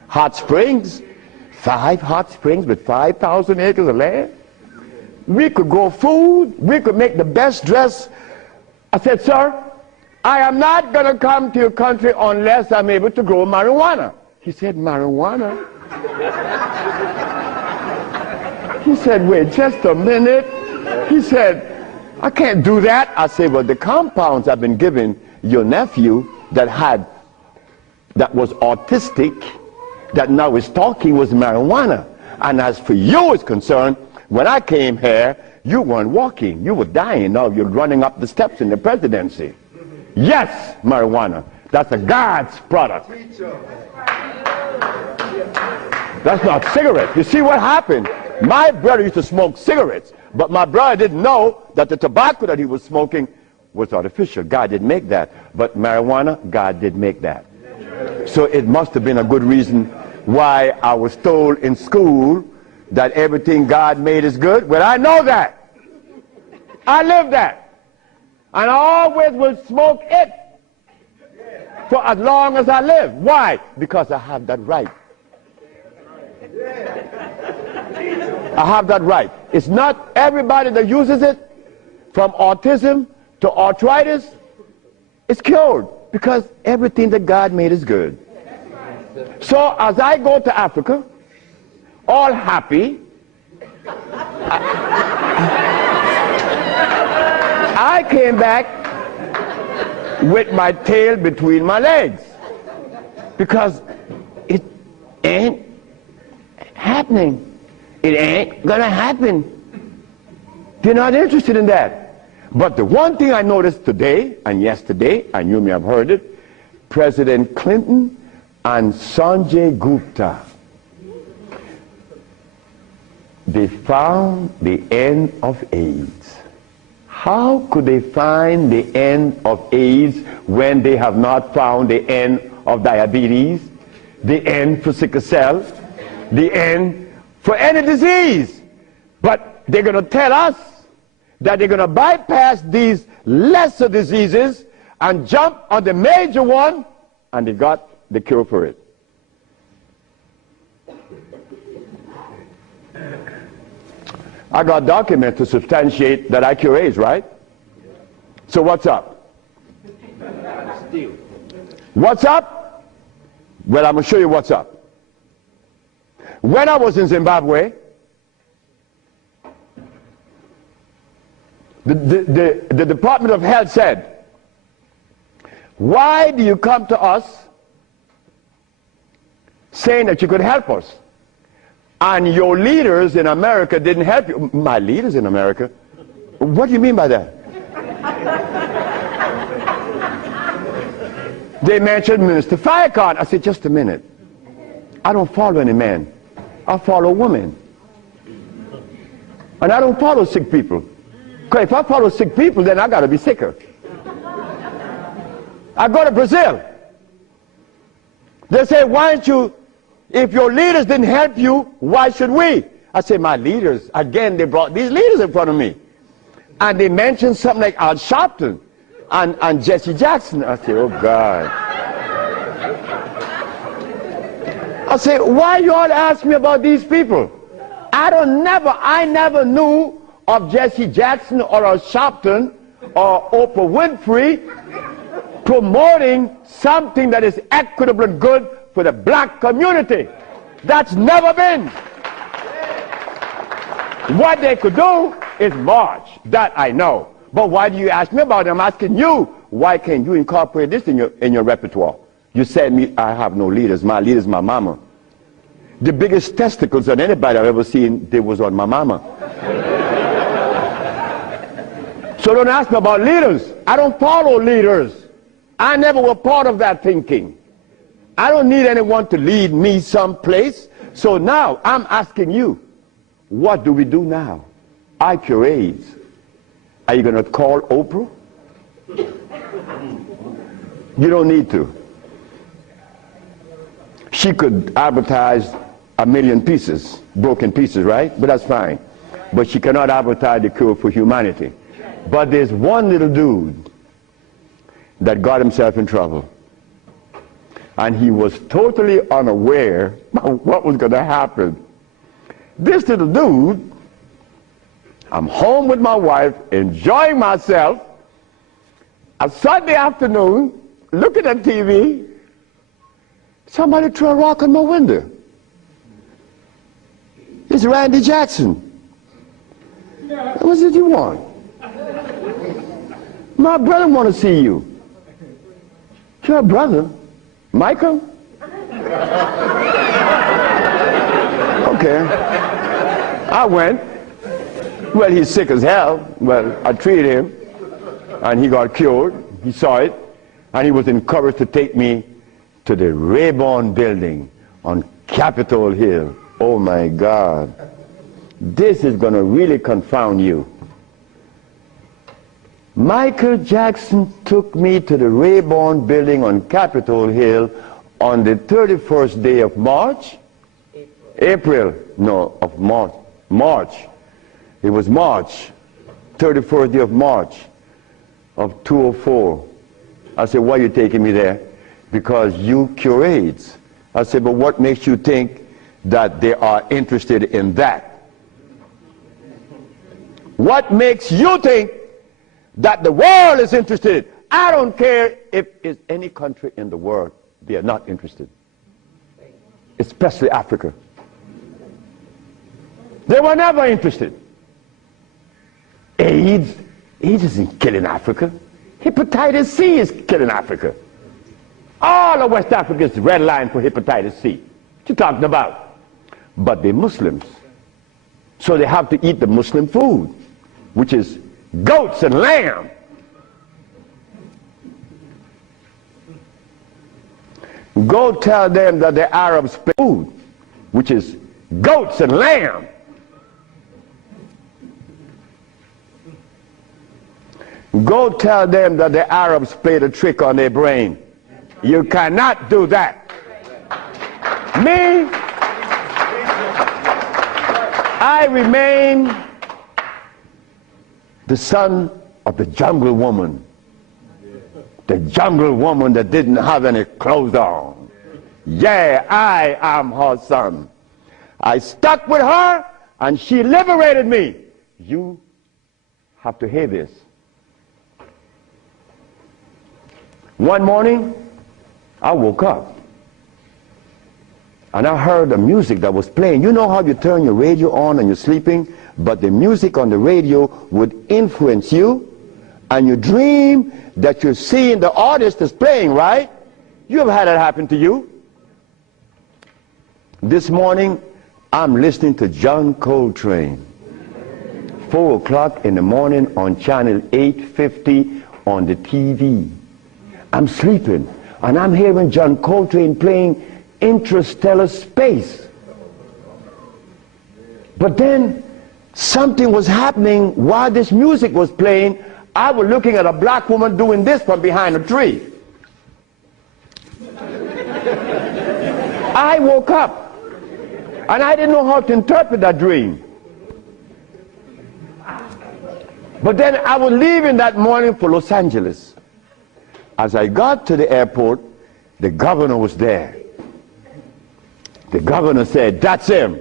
Hot springs? 5 hot springs with 5,000 acres of land? We could grow food. We could make the best dress. I said, sir, I am not going to come to your country unless I'm able to grow marijuana. He said, marijuana? He said, wait just a minute. He said, I can't do that. I said, well, the compounds I've been giving your nephew that was autistic, that now is talking, was marijuana. And as for you is concerned, when I came here, you weren't walking. You were dying. Now you're running up the steps in the presidency. Yes, marijuana. That's a God's product. That's not cigarettes. You see what happened? My brother used to smoke cigarettes, but my brother didn't know that the tobacco that he was smoking was artificial. God didn't make that. But marijuana, God did make that. So it must have been a good reason why I was told in school that everything God made is good. Well, I know that. I live that. And I always will smoke it for as long as I live. Why? Because I have that right. I have that right. It's not everybody that uses it, from autism to arthritis, is cured, because everything that God made is good. So as I go to Africa, all happy, I came back with my tail between my legs, because ain't happening. It ain't gonna happen. They're not interested in that. But the one thing I noticed today and yesterday, and you may have heard it, President Clinton and Sanjay Gupta, they found the end of AIDS. How could they find the end of AIDS when they have not found the end of diabetes, the end for sickle cell, the end for any disease? But they're going to tell us that they're going to bypass these lesser diseases and jump on the major one, and they got the cure for it. I got documents to substantiate that I cure AIDS, right? So what's up? What's up? Well, I'm going to show you what's up. When I was in Zimbabwe, the Department of Health said, why do you come to us saying that you could help us? And your leaders in America didn't help you. My leaders in America? What do you mean by that? They mentioned Minister Farrakhan. I said, just a minute. I don't follow any man. I follow women. And I don't follow sick people. Because if I follow sick people, then I got to be sicker. I go to Brazil. They say, why don't you, if your leaders didn't help you, why should we? I say, my leaders, again, they brought these leaders in front of me. And they mentioned something like Al Sharpton and Jesse Jackson. I say, oh God. I say, why you all ask me about these people? I never knew of Jesse Jackson or Al Sharpton or Oprah Winfrey promoting something that is equitable and good for the black community. That's never been. What they could do is march. That I know. But why do you ask me about it? I'm asking you, why can't you incorporate this in your repertoire? You said me, I have no leaders. My leader's my mama. The biggest testicles that anybody I've ever seen, they was on my mama. So don't ask me about leaders. I don't follow leaders. I never was part of that thinking. I don't need anyone to lead me someplace. So now I'm asking you, what do we do now? I cure AIDS. Are you going to call Oprah? You don't need to. She could advertise 1 million pieces, broken pieces, right? But that's fine. But she cannot advertise the cure for humanity. But there's one little dude that got himself in trouble. And he was totally unaware of what was going to happen. This little dude, I'm home with my wife, enjoying myself, a Sunday afternoon, looking at TV, somebody threw a rock on my window. It's Randy Jackson. What did you want? My brother want to see you. Your brother? Michael? Okay. I went. Well, he's sick as hell. Well, I treated him, and he got cured. He saw it, and he was encouraged to take me to the Rayburn building on Capitol Hill. Oh my God. This is going to really confound you. Michael Jackson took me to the Rayburn building on Capitol Hill on the 31st day of March? April. No, of March. March. It was March. 31st day of March of 2004. I said, why are you taking me there? Because you cure AIDS. I said, but what makes you think that they are interested in that? What makes you think that the world is interested? I don't care if it's any country in the world, they are not interested. Especially Africa. They were never interested. AIDS isn't killing Africa. Hepatitis C is killing Africa. All of West Africa is red line for hepatitis C. What you talking about? But they're Muslims. So they have to eat the Muslim food, which is goats and lamb. Go tell them that the Arabs pay food, which is goats and lamb. Go tell them that the Arabs played a trick on their brain. You cannot do that. Me, I remain the son of the jungle woman. The jungle woman that didn't have any clothes on. Yeah, I am her son. I stuck with her and she liberated me. You have to hear this. One morning, I woke up and I heard the music that was playing. You know how you turn your radio on and you're sleeping, but the music on the radio would influence you, and you dream that you're seeing the artist that's playing, right? You ever had that happen to you? This morning, I'm listening to John Coltrane. 4 o'clock in the morning on channel 850 on the TV. I'm sleeping, and I'm hearing John Coltrane playing Interstellar Space. But then something was happening while this music was playing. I was looking at a black woman doing this from behind a tree. I woke up, and I didn't know how to interpret that dream. But then I was leaving that morning for Los Angeles. As I got to the airport, the governor was there. The governor said, "That's him.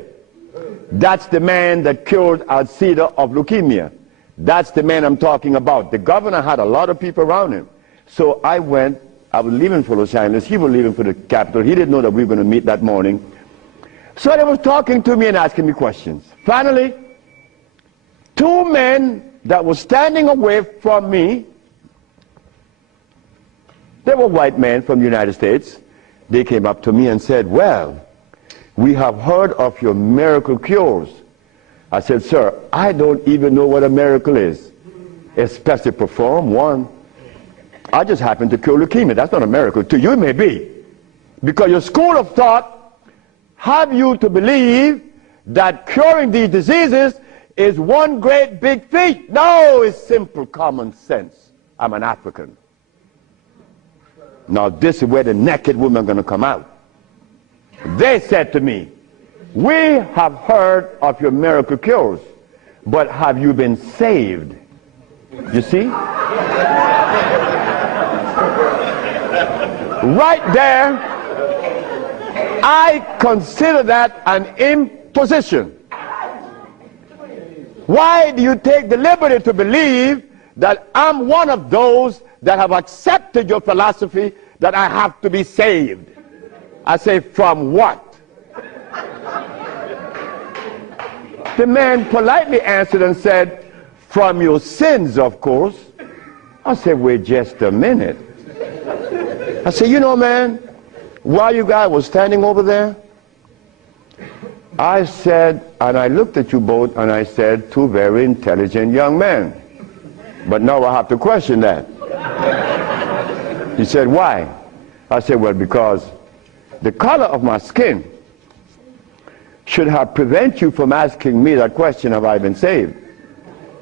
That's the man that cured Alcida of leukemia. That's the man I'm talking about." The governor had a lot of people around him. So I went. I was leaving for Los Angeles. He was leaving for the capital. He didn't know that we were going to meet that morning. So they was talking to me and asking me questions. Finally, 2 men that were standing away from me, they were white men from the United States. They came up to me and said, "Well, we have heard of your miracle cures." I said, "Sir, I don't even know what a miracle is, especially perform one. I just happen to cure leukemia. That's not a miracle. To you it may be. Because your school of thought have you to believe that curing these diseases is one great big feat. No, it's simple common sense. I'm an African. Now this is where the naked women are going to come out. They said to me, "We have heard of your miracle cures, but have you been saved?" You see? Right there, I consider that an imposition. Why do you take the liberty to believe that I'm one of those that have accepted your philosophy that I have to be saved? I say, from what? The man politely answered and said, "From your sins, of course." I said, "Wait just a minute." I said, "You know, man, while you guys were standing over there, I said," and I looked at you both, and I said, "Two very intelligent young men. But now I have to question that." He said, "Why?" I said, "Well, because the color of my skin should have prevented you from asking me that question, have I been saved?"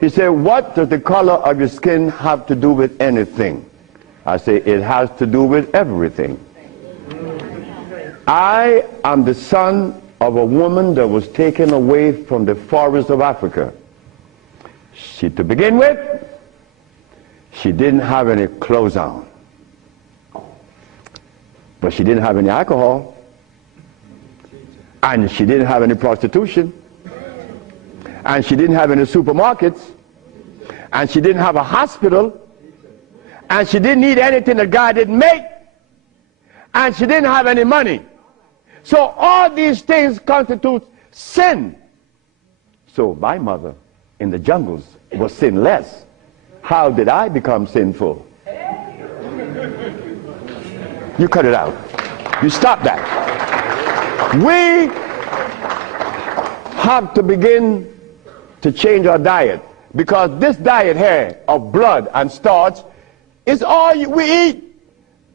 He said, "What does the color of your skin have to do with anything?" I say, "It has to do with everything. I am the son of a woman that was taken away from the forest of Africa. To begin with, she didn't have any clothes on. But she didn't have any alcohol. And she didn't have any prostitution. And she didn't have any supermarkets. And she didn't have a hospital. And she didn't need anything that God didn't make. And she didn't have any money. So all these things constitute sin. So my mother in the jungles was sinless. How did I become sinful?" You cut it out. You stop that. We have to begin to change our diet, because this diet here of blood and starch is all we eat.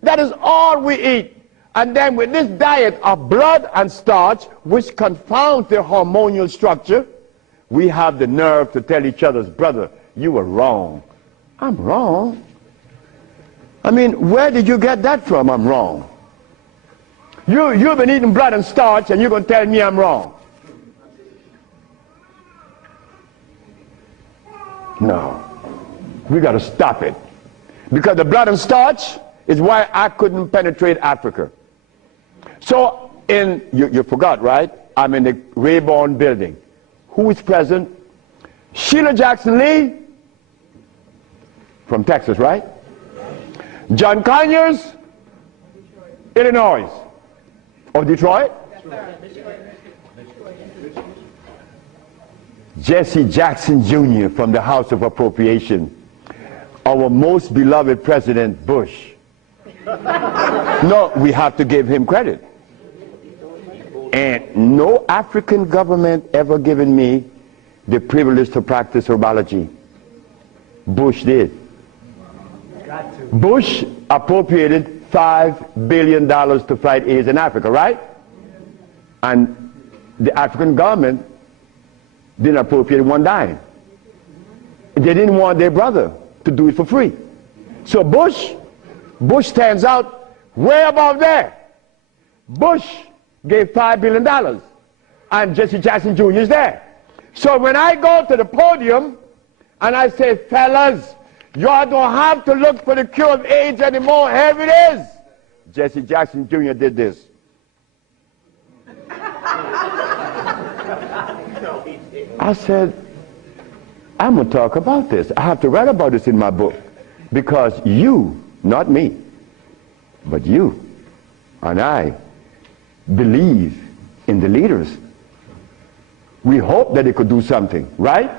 That is all we eat. And then with this diet of blood and starch, which confounds the hormonal structure, we have the nerve to tell each other, brother, you were wrong. I'm wrong? I mean, where did you get that from, I'm wrong? You've been eating blood and starch, and you're going to tell me I'm wrong. No. We got to stop it. Because the blood and starch is why I couldn't penetrate Africa. So, you forgot, right? I'm in the Rayborn building. Who is present? Sheila Jackson Lee from Texas, right? John Conyers, Illinois. Or Detroit? Jesse Jackson Jr. from the House of Appropriation. Our most beloved President Bush. No, we have to give him credit. And no African government ever given me the privilege to practice herbology. Bush did. Bush appropriated $5 billion to fight AIDS in Africa, right? And the African government didn't appropriate one dime. They didn't want their brother to do it for free. So Bush stands out way above there. Bush gave $5 billion, and Jesse Jackson Jr. is there. So when I go to the podium and I say, fellas, y'all don't have to look for the cure of AIDS anymore. Here it is. Jesse Jackson Jr. did this. I said, I'm going to talk about this. I have to write about this in my book. Because you, not me, but you and I believe in the leaders. We hope that they could do something, right?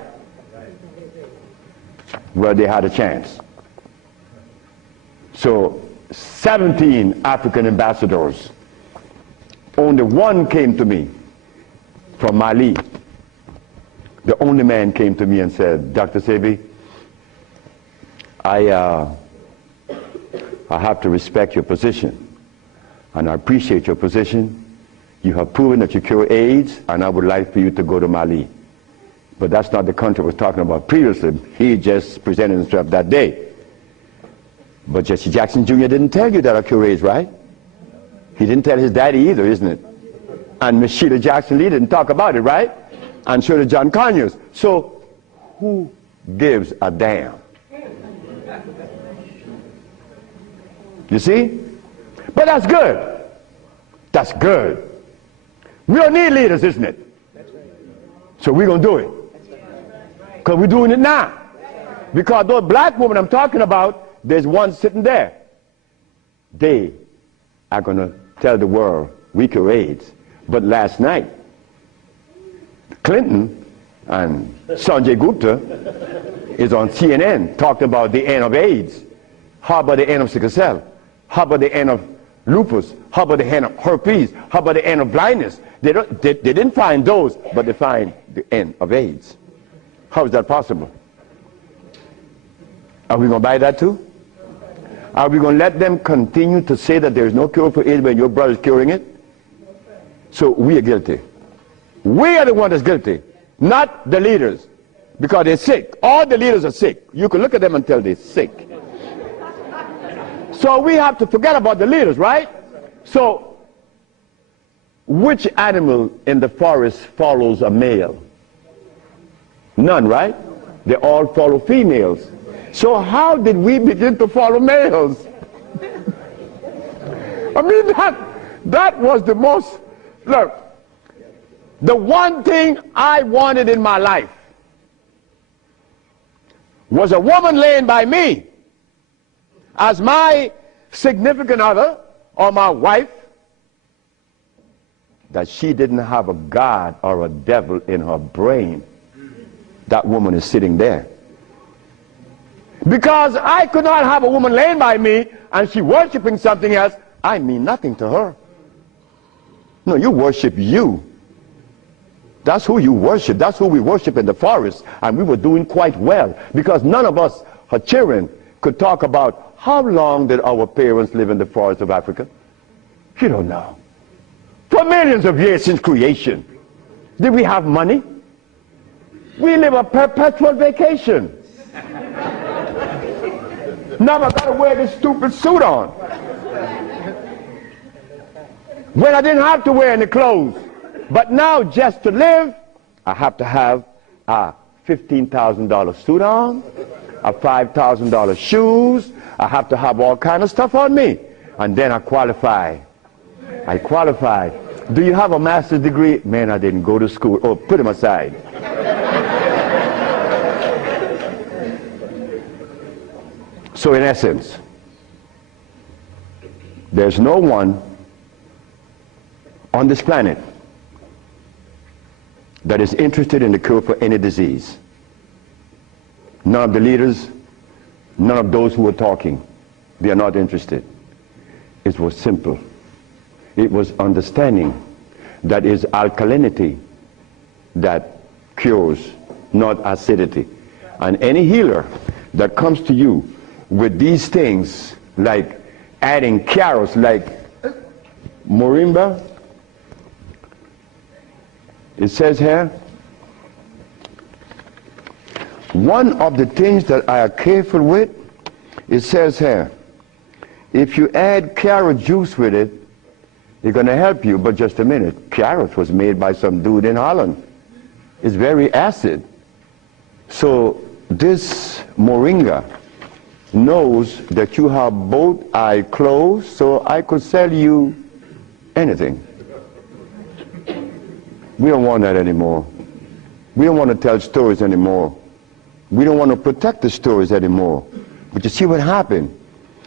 Well, they had a chance. So 17 African ambassadors. Only one came to me from Mali. The only man came to me and said, Dr. Sebi, I have to respect your position, and I appreciate your position. You have proven that you cure AIDS, and I would like for you to go to Mali. But that's not the country I was talking about previously. He just presented himself that day. But Jesse Jackson Jr. didn't tell you that I cure AIDS, right? He didn't tell his daddy either, isn't it? And Miss Sheila Jackson Lee didn't talk about it, right? And so did John Conyers. So who gives a damn? You see? But that's good. That's good. We don't need leaders, isn't it? So we're going to do it. Because we're doing it now. Because those black women I'm talking about, there's one sitting there. They are going to tell the world we cure AIDS. But last night, Clinton and Sanjay Gupta is on CNN talking about the end of AIDS. How about the end of sickle cell? How about the end of lupus? How about the end of herpes? How about the end of blindness? They didn't find those, but they find the end of AIDS. How is that possible? Are we going to buy that too? Are we going to let them continue to say that there is no cure for AIDS when your brother is curing it? So we are guilty. We are the one that's guilty, not the leaders, because they're sick. All the leaders are sick. You can look at them and tell they're sick. So we have to forget about the leaders, right? So which animal in the forest follows a male? None, right? They all follow females. So how did we begin to follow males? I mean, that was the most, look, the one thing I wanted in my life was a woman laying by me as my significant other or my wife, that she didn't have a God or a devil in her brain. That woman is sitting there. Because I could not have a woman laying by me and she worshiping something else. I mean nothing to her. No, you worship you. That's who you worship. That's who we worship in the forest. And we were doing quite well because none of us, her children, could talk about how long did our parents live in the forest of Africa. You don't know. For millions of years since creation. Did we have money? We live a perpetual vacation. Now I gotta wear this stupid suit on. When I didn't have to wear any clothes. But now just to live, I have to have a $15,000 suit on, a $5,000 shoes. I have to have all kind of stuff on me. And then I qualify. I qualify. Do you have a master's degree? Man, I didn't go to school. Oh, put him aside. So in essence, there's no one on this planet that is interested in the cure for any disease. None of the leaders, none of those who are talking, they are not interested. It was simple. It was understanding that is alkalinity that cures, not acidity. And any healer that comes to you with these things, like adding carrots, like moringa, it says here, one of the things that I are careful with, it says here, if you add carrot juice with it, it's going to help you. But just a minute, carrot was made by some dude in Holland. It's very acid. So this moringa knows that you have both eyes closed, so I could sell you anything. We don't want that anymore. We don't want to tell stories anymore. We don't want to protect the stories anymore. But you see what happened?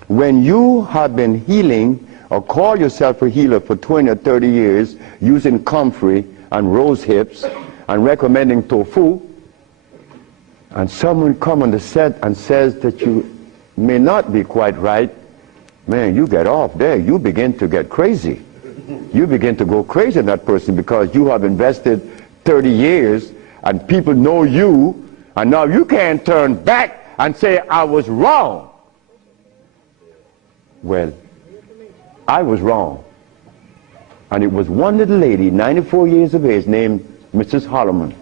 When you have been healing or call yourself a healer for 20 or 30 years using comfrey and rose hips and recommending tofu, and someone comes on the set and says that you may not be quite right, man, you get off there. You begin to get crazy. You begin to go crazy in that person because you have invested 30 years and people know you, and now you can't turn back and say, I was wrong. Well, I was wrong. And it was one little lady, 94 years of age, named Mrs. Holloman.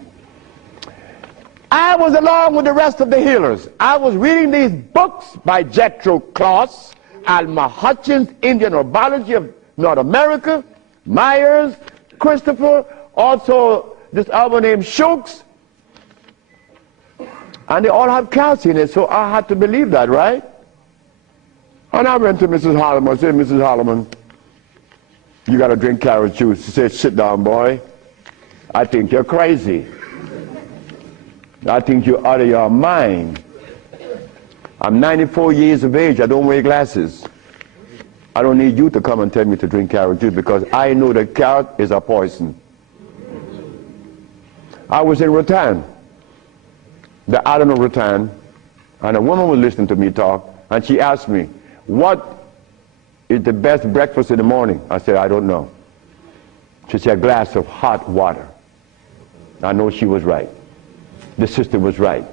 I was along with the rest of the healers. I was reading these books by Jethro Kloss, Alma Hutchins, Indian Herbology of North America, Myers, Christopher, also this other named Shooks. And they all have calcium in it, so I had to believe that, right? And I went to Mrs. Holloman. I said, Mrs. Holloman, you got to drink carrot juice. She said, sit down, boy. I think you're crazy. I think you're out of your mind. I'm 94 years of age. I don't wear glasses. I don't need you to come and tell me to drink carrot juice because I know that carrot is a poison. I was in Rattan, the island of Rattan, and a woman was listening to me talk, and she asked me, what is the best breakfast in the morning? I said, I don't know. She said, a glass of hot water. I know she was right. The sister was right.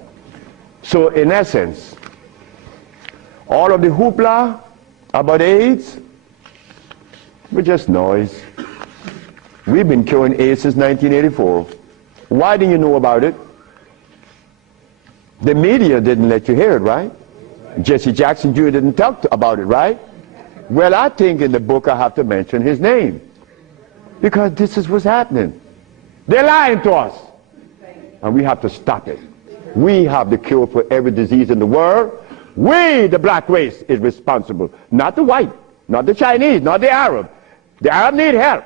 So in essence, all of the hoopla about AIDS was just noise. We've been curing AIDS since 1984. Why didn't you know about it? The media didn't let you hear it, right? Jesse Jackson Jr. didn't talk about it, right? Well, I think in the book I have to mention his name because this is what's happening. They're lying to us. And we have to stop it. We have the cure for every disease in the world. We, the black race, is responsible. Not the white, not the Chinese, not the Arab. The Arab need help.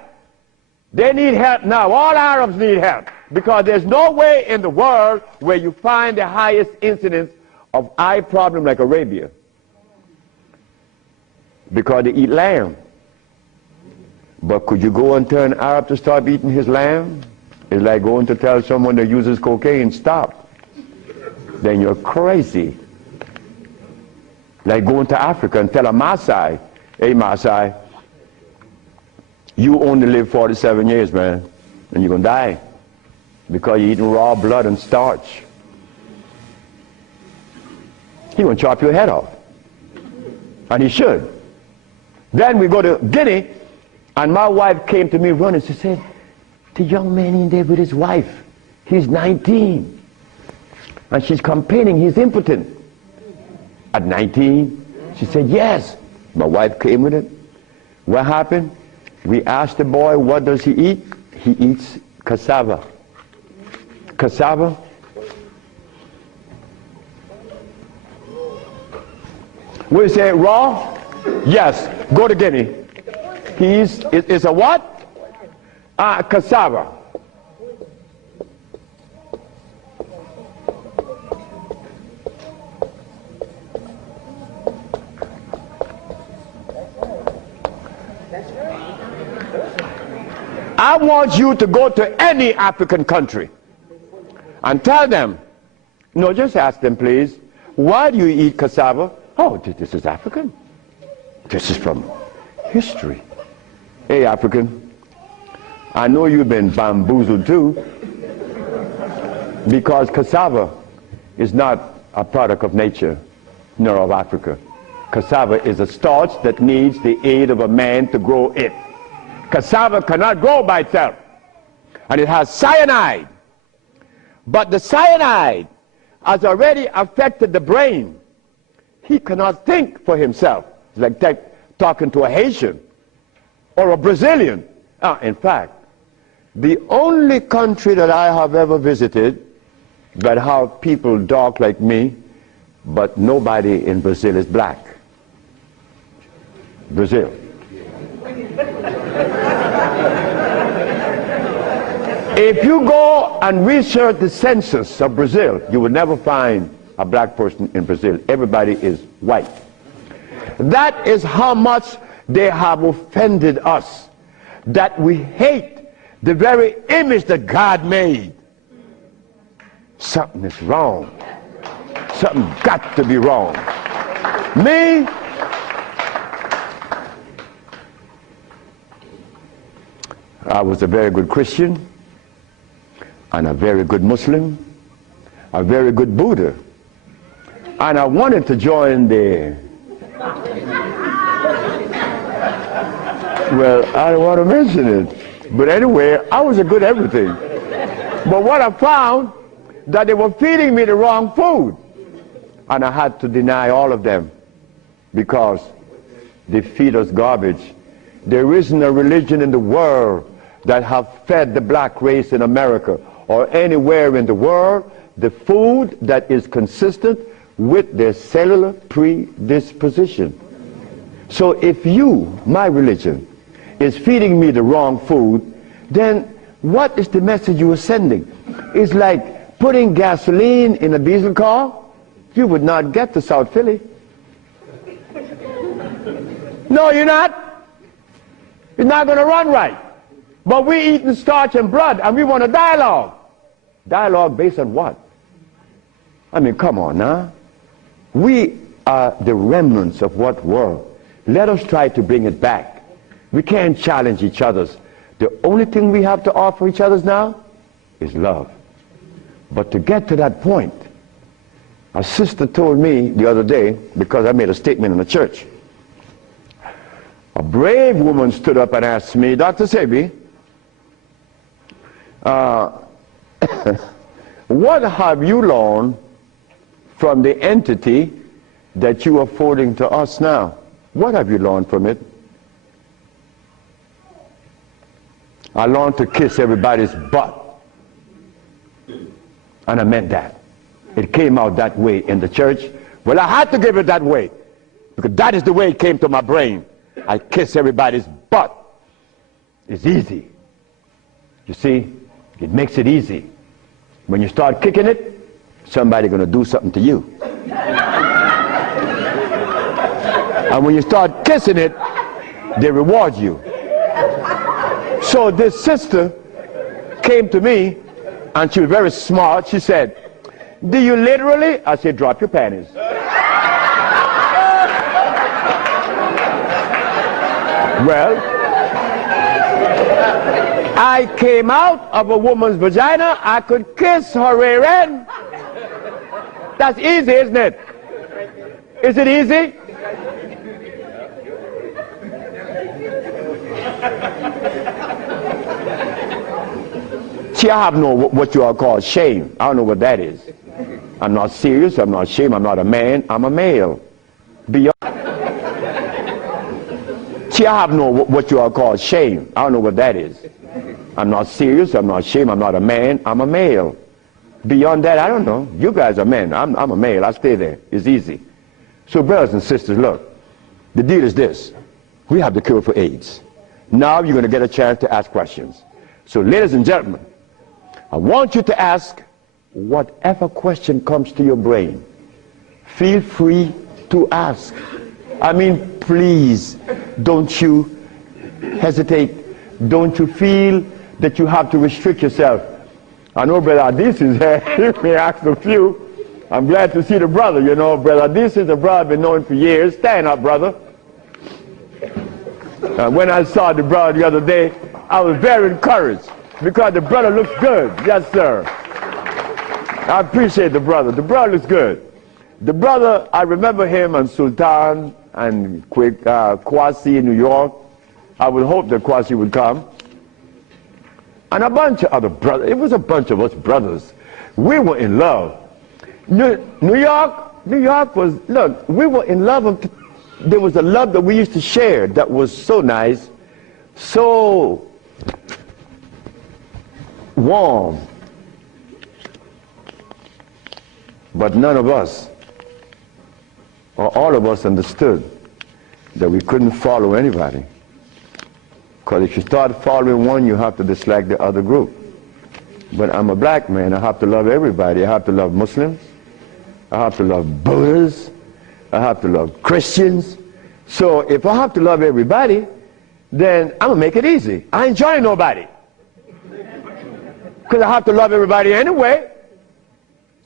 They need help now. All Arabs need help. Because there's no way in the world where you find the highest incidence of eye problem like Arabia. Because they eat lamb. But could you go and tell an Arab to stop eating his lamb? It's like going to tell someone that uses cocaine, stop. Then you're crazy. Like going to Africa and tell a Maasai, hey Maasai, You only live 47 years, man, and you're going to die because you're eating raw blood and starch. He's going to chop your head off. And he should. Then we go to Guinea, and my wife came to me running. She said, the young man in there with his wife, he's 19. And she's complaining he's impotent. At 19, she said, yes. My wife came with it. What happened? We asked the boy, what does he eat? He eats cassava. Cassava? We say raw? Yes. Go to Guinea. It's a what? Cassava. I want you to go to any African country and tell them, no, just ask them, please, why do you eat cassava? Oh, this is African. This is from history. Hey, African, I know you've been bamboozled too, because cassava is not a product of nature, nor of Africa. Cassava is a starch that needs the aid of a man to grow it. Cassava cannot grow by itself, and it has cyanide. But the cyanide has already affected the brain. He cannot think for himself. It's like talking to a Haitian or a Brazilian. In fact, the only country that I have ever visited that have people dark like me, but nobody in Brazil is black. Brazil. If you go and research the census of Brazil, you will never find a black person in Brazil. Everybody is white. That is how much they have offended us, that we hate the very image that God made. Something is wrong. Something got to be wrong. Me, I was a very good Christian, and a very good Muslim, a very good Buddha. And I wanted to join the, well, I don't want to mention it, but anyway, I was a good everything. But what I found, that they were feeding me the wrong food, and I had to deny all of them because they feed us garbage. There isn't a religion in the world that have fed the black race in America or anywhere in the world the food that is consistent with their cellular predisposition. So if you, my religion, is feeding me the wrong food, then what is the message you are sending? It's like putting gasoline in a diesel car. You would not get to South Philly. No, you're not. It's not going to run right. But we eating starch and blood, and we want a dialogue. Dialogue based on what? I mean, come on now. We are the remnants of what were. Let us try to bring it back. We can't challenge each other's. The only thing we have to offer each other's now is love. But to get to that point, a sister told me the other day, because I made a statement in the church, a brave woman stood up and asked me, Dr. Sebi, what have you learned from the entity that you are forwarding to us now? What have you learned from it? I learned to kiss everybody's butt. And I meant that. It came out that way in the church. Well, I had to give it that way, because that is the way it came to my brain. I kiss everybody's butt. It's easy. You see, it makes it easy. When you start kicking it, somebody's going to do something to you. And when you start kissing it, they reward you. So this sister came to me, and she was very smart. She said, do you literally? I said, drop your panties. Well, I came out of a woman's vagina, I could kiss her rear end. That's easy, isn't it? Is it easy? See, I have no what you all call shame. I don't know what that is. I'm not serious, I'm not ashamed, I'm not a man, I'm a male. Beyond. See, I have no what you all call shame. I don't know what that is. I'm not serious, I'm not ashamed, I'm not a man, I'm a male. Beyond that, I don't know. You guys are men, I'm a male, I stay there. It's easy. So brothers and sisters, look, the deal is this. We have the cure for AIDS. Now you're going to get a chance to ask questions. So ladies and gentlemen, I want you to ask whatever question comes to your brain. Feel free to ask. I mean, please, don't you hesitate. Don't you feel that you have to restrict yourself. I know Brother Adis is here. He may ask a few. I'm glad to see the brother, you know. Brother Adis is a brother I've been knowing for years. Stand up, brother. When I saw the brother the other day, I was very encouraged because the brother looks good. Yes, sir. I appreciate the brother. The brother looks good. The brother, I remember him and Sultan and Kwasi in New York. I would hope that Kwasi would come. And a bunch of other brothers. It was a bunch of us brothers. We were in love. New York was, look, we were in love. There was a love that we used to share that was so nice, so warm. But none of us, or all of us, understood that we couldn't follow anybody. Because if you start following one, you have to dislike the other group. But I'm a black man, I have to love everybody. I have to love Muslims, I have to love Buddhists, I have to love Christians. So if I have to love everybody, then I'm going to make it easy. I ain't joining nobody. Because I have to love everybody anyway.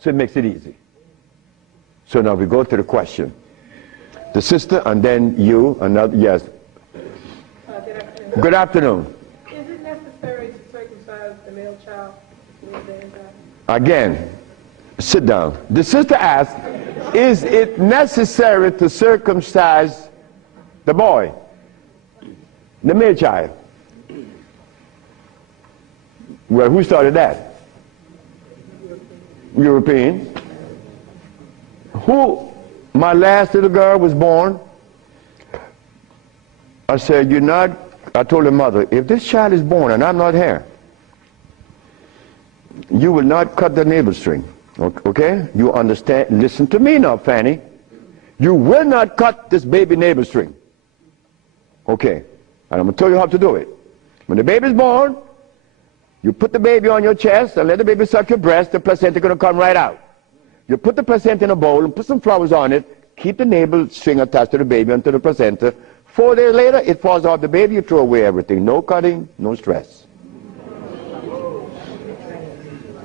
So it makes it easy. So now we go to the question. The sister and then you, another, yes. Good afternoon. Is it necessary to circumcise the male child? Again, sit down. The sister asked, is it necessary to circumcise the boy, the male child? Well, who started that? European. Who? My last little girl was born. I said, you're not, I told her mother, if this child is born and I'm not here, you will not cut the navel string. Okay? You understand? Listen to me now, Fanny. You will not cut this baby navel string. Okay. And I'm going to tell you how to do it. When the baby is born, you put the baby on your chest and let the baby suck your breast. The placenta is going to come right out. You put the placenta in a bowl and put some flowers on it. Keep the navel string attached to the baby until the placenta. 4 days later, it falls off the baby. You throw away everything. No cutting, no stress.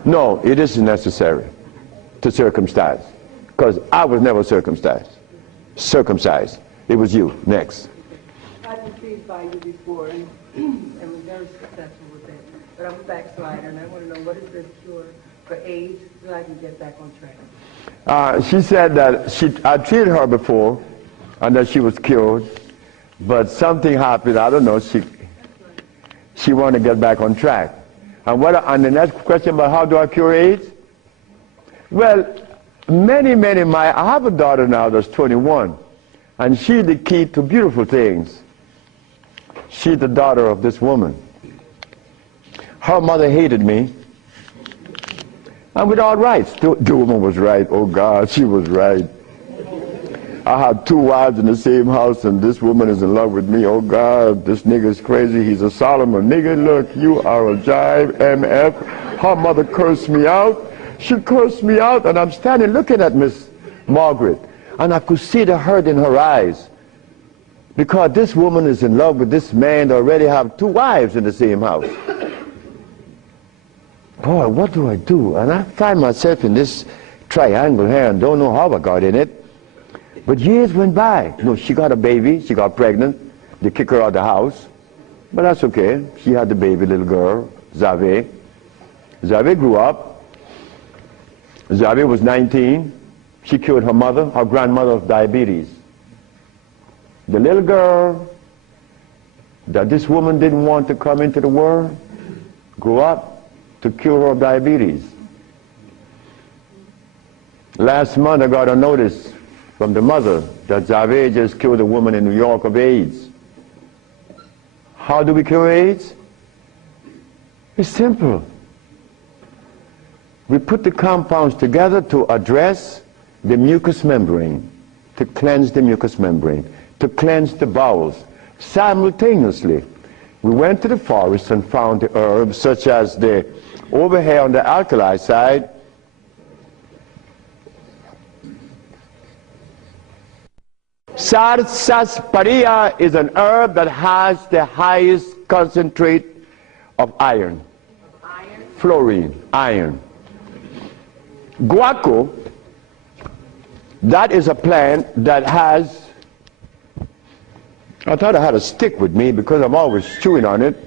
No, it isn't necessary to circumcise, because I was never circumcised. It was you. Next. I was intrigued by you before and was very successful with it. But I'm a backslider and I want to know, what is the cure for AIDS so I can get back on track? She said that I treated her before and that she was cured, but something happened. I don't know. She wanted to get back on track. And the next question about how do I cure AIDS? Well, I have a daughter now that's 21, and she's the key to beautiful things. She's the daughter of this woman. Her mother hated me, and with all rights. The woman was right. Oh God, she was right. I have 2 wives in the same house, and this woman is in love with me. Oh God, this nigga is crazy. He's a Solomon. Nigga, look, you are a jive, MF. Her mother cursed me out. She cursed me out, and I'm standing looking at Miss Margaret, and I could see the hurt in her eyes, because this woman is in love with this man that already have 2 wives in the same house. Boy, what do I do? And I find myself in this triangle here and don't know how I got in it. But years went by. No, she got a baby, she got pregnant, they kick her out of the house. But that's okay. She had the baby little girl, Zave. Zave grew up. Zave was 19. She cured her mother, her grandmother, of diabetes. The little girl that this woman didn't want to come into the world grew up to cure her of diabetes. Last month I got a notice from the mother that Zave just cured a woman in New York of AIDS. How do we cure AIDS? It's simple. We put the compounds together to address the mucous membrane, to cleanse the mucous membrane, to cleanse the bowels. Simultaneously, we went to the forest and found the herbs such as over here on the alkali side, sarsaparilla is an herb that has the highest concentrate of iron. Fluorine, iron. Guaco, that is a plant that has, I thought I had a stick with me because I'm always chewing on it.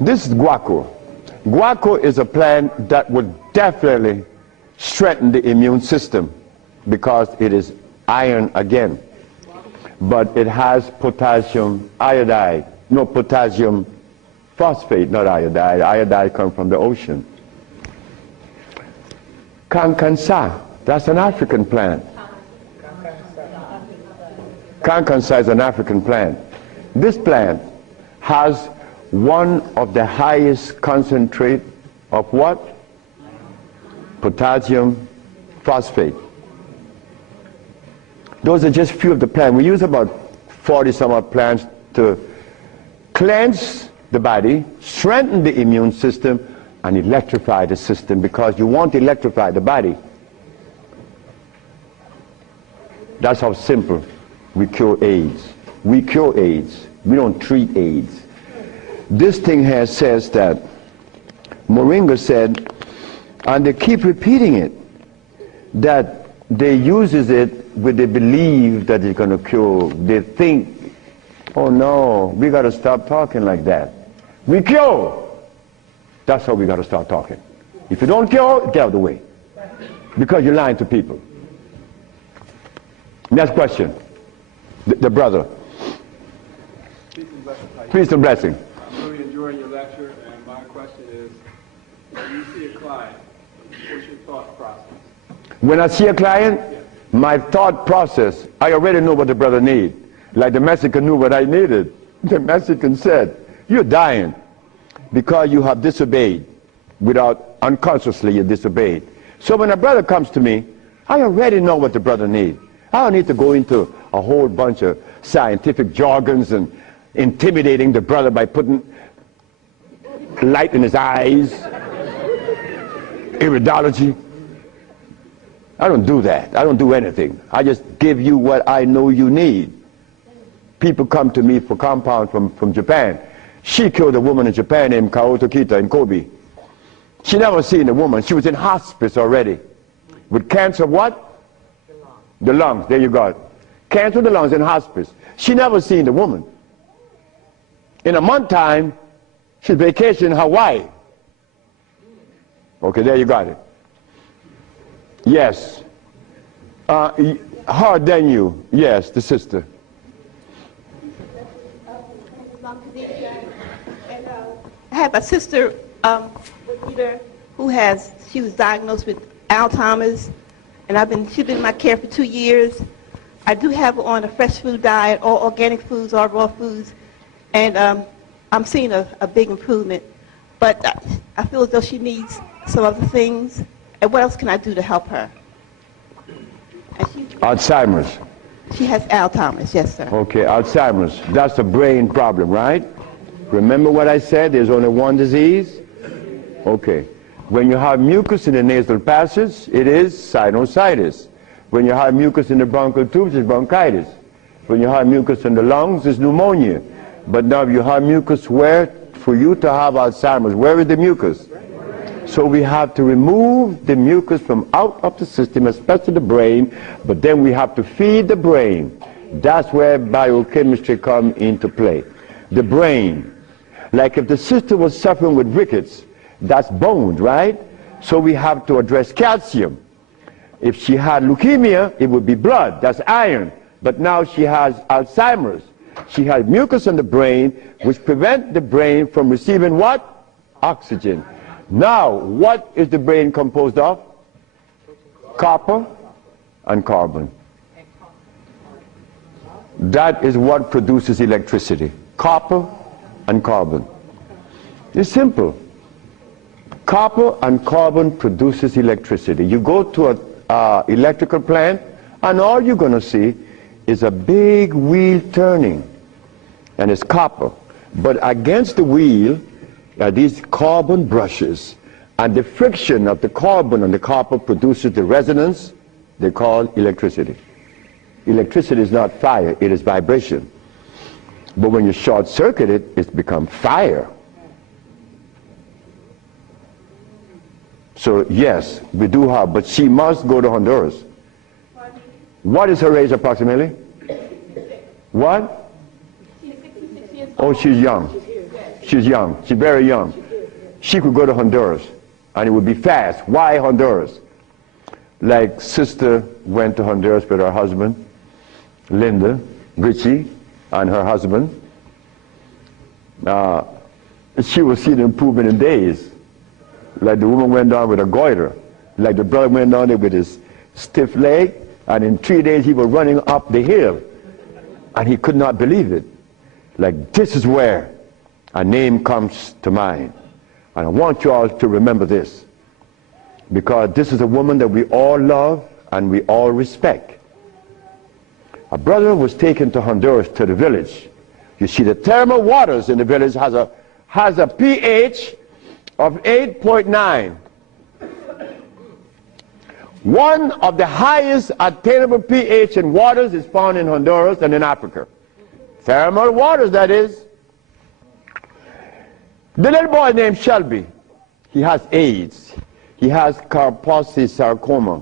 This is guaco. Guaco is a plant that would definitely strengthen the immune system because it is iron again. But it has potassium iodide, no, potassium phosphate, not iodide. Iodide comes from the ocean. Kankansa, that's an African plant. Kankansa is an African plant. This plant has one of the highest concentrate of what? Potassium phosphate. Those are just few of the plants. We use about 40 some odd plants to cleanse the body, strengthen the immune system, and electrify the system, because you want to electrify the body. That's how simple we cure AIDS. We cure AIDS. We don't treat AIDS. This thing here says that Moringa said, and they keep repeating it, that they uses it with the belief that it's going to cure. They think, oh no, we got to stop talking like that. We cure. That's how we got to start talking. If you don't cure, get out of the way. Because you're lying to people. Next question. The brother. Peace and blessing. Peace and blessing. I'm really enjoying your lecture, and my question is, when you see a client, what's your thought process? When I see a client, my thought process, I already know what the brother needs. Like the Mexican knew what I needed. The Mexican said, you're dying because you have disobeyed. Unconsciously you disobeyed. So when a brother comes to me, I already know what the brother needs. I don't need to go into a whole bunch of scientific jargons and intimidating the brother by putting light in his eyes, iridology. I don't do that. I don't do anything. I just give you what I know you need. People come to me for compounds from Japan. She killed a woman in Japan named Kaoto Kita in Kobe. She never seen the woman. She was in hospice already. With cancer what? The lungs. There you go. Cancer of the lungs in hospice. She never seen the woman. In a month time, she's vacationing in Hawaii. Okay, there you got it. Yes. Her than you. Yes, the sister. I have a sister who she was diagnosed with Alzheimer's, and she's been in my care for 2 years. I do have her on a fresh food diet, all organic foods, all raw foods, and I'm seeing a big improvement. But I feel as though she needs some other things. And what else can I do to help her? Alzheimer's. She has Alzheimer's, yes, sir. Okay, Alzheimer's. That's a brain problem, right? Remember what I said? There's only one disease? Okay. When you have mucus in the nasal passage, it is sinusitis. When you have mucus in the bronchial tubes, it's bronchitis. When you have mucus in the lungs, it's pneumonia. But now you have mucus where? For you to have Alzheimer's, where is the mucus? So we have to remove the mucus from out of the system, especially the brain, but then we have to feed the brain. That's where biochemistry comes into play. the brain. Like if the sister was suffering with rickets, that's bones, right? So we have to address calcium. If she had leukemia, it would be blood, that's iron. But now she has Alzheimer's. She has mucus in the brain, which prevents the brain from receiving what? Oxygen. Now, what is the brain composed of? Copper and carbon. That is what produces electricity. Copper and carbon. It's simple. Copper and carbon produces electricity. You go to an electrical plant, and all you're going to see is a big wheel turning, and it's copper. But against the wheel are these carbon brushes, and the friction of the carbon and the copper produces the resonance they call electricity. Electricity is not fire, it is vibration. But when you short circuit it, it's become fire. So yes, we do have, but she must go to Honduras. What is her age approximately? What? Oh, she's young. She's young. She's very young. She could go to Honduras, and it would be fast. Why Honduras? Like sister went to Honduras with her husband, Linda, Richie, and her husband. She will see the improvement in days. Like the woman went down with a goiter. Like the brother went down there with his stiff leg, and in 3 days he was running up the hill. And he could not believe it. Like, this is where a name comes to mind. And I want you all to remember this, because this is a woman that we all love and we all respect. A brother was taken to Honduras, to the village. You see, the thermal waters in the village has a pH of 8.9. One of the highest attainable pH in waters is found in Honduras and in Africa. Thermal waters, that is. The little boy named Shelby, he has AIDS. He has Kaposi sarcoma.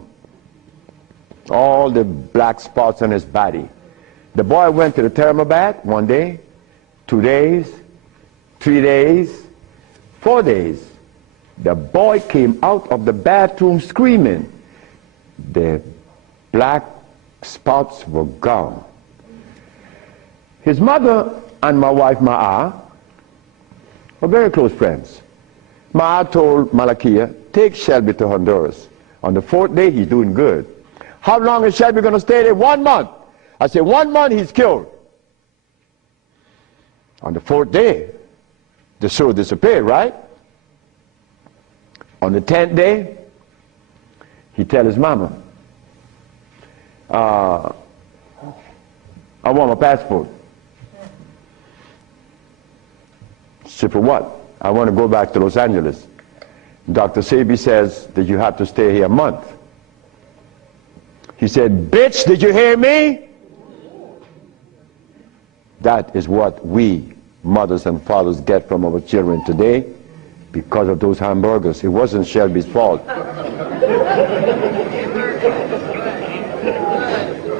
All the black spots on his body. The boy went to the thermal bath 1 day, 2 days, 3 days, 4 days. The boy came out of the bathroom screaming. The black spots were gone. His mother and my wife Ma'a were very close friends. Ma'a told Malakia, take Shelby to Honduras. On the 4th day, he's doing good. How long is Shelby going to stay there? 1 month. I said, 1 month, he's cured. On the 4th day, the sore disappeared, right? On the 10th day, he tell his mama, I want my passport. She said, for what? I want to go back to Los Angeles. Dr. Sebi says that you have to stay here a month. He said, bitch, did you hear me? That is what we, mothers and fathers, get from our children today because of those hamburgers. It wasn't Shelby's fault.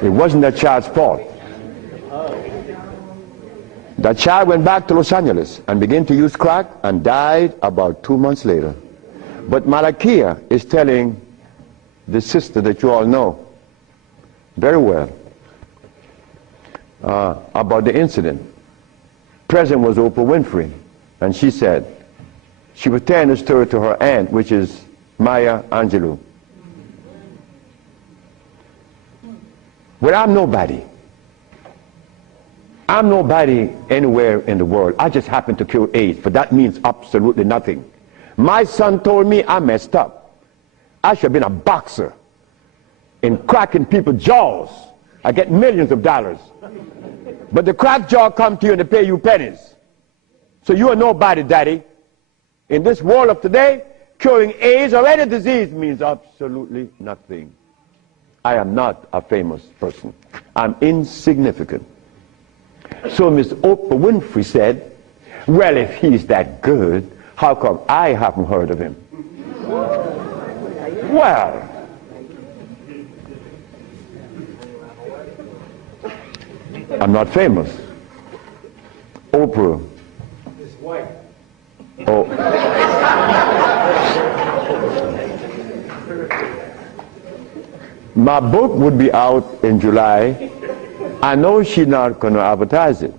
It wasn't that child's fault. That child went back to Los Angeles and began to use crack and died about 2 months later. But Malakia is telling the sister that you all know very well about the incident. Present was Oprah Winfrey, and she said, she was telling the story to her aunt, which is Maya Angelou. Well, I'm nobody. I'm nobody anywhere in the world. I just happen to cure AIDS, but that means absolutely nothing. My son told me I messed up. I should have been a boxer in cracking people's jaws. I get millions of dollars. But the crack jaw come to you and they pay you pennies. So you are nobody, daddy. In this world of today, curing AIDS or any disease means absolutely nothing. I am not a famous person. I'm insignificant. So Miss Oprah Winfrey said, well, if he's that good, how come I haven't heard of him? Well, I'm not famous. Oprah Oprah. It's white. Oh. My book would be out in July. I know she's not going to advertise it,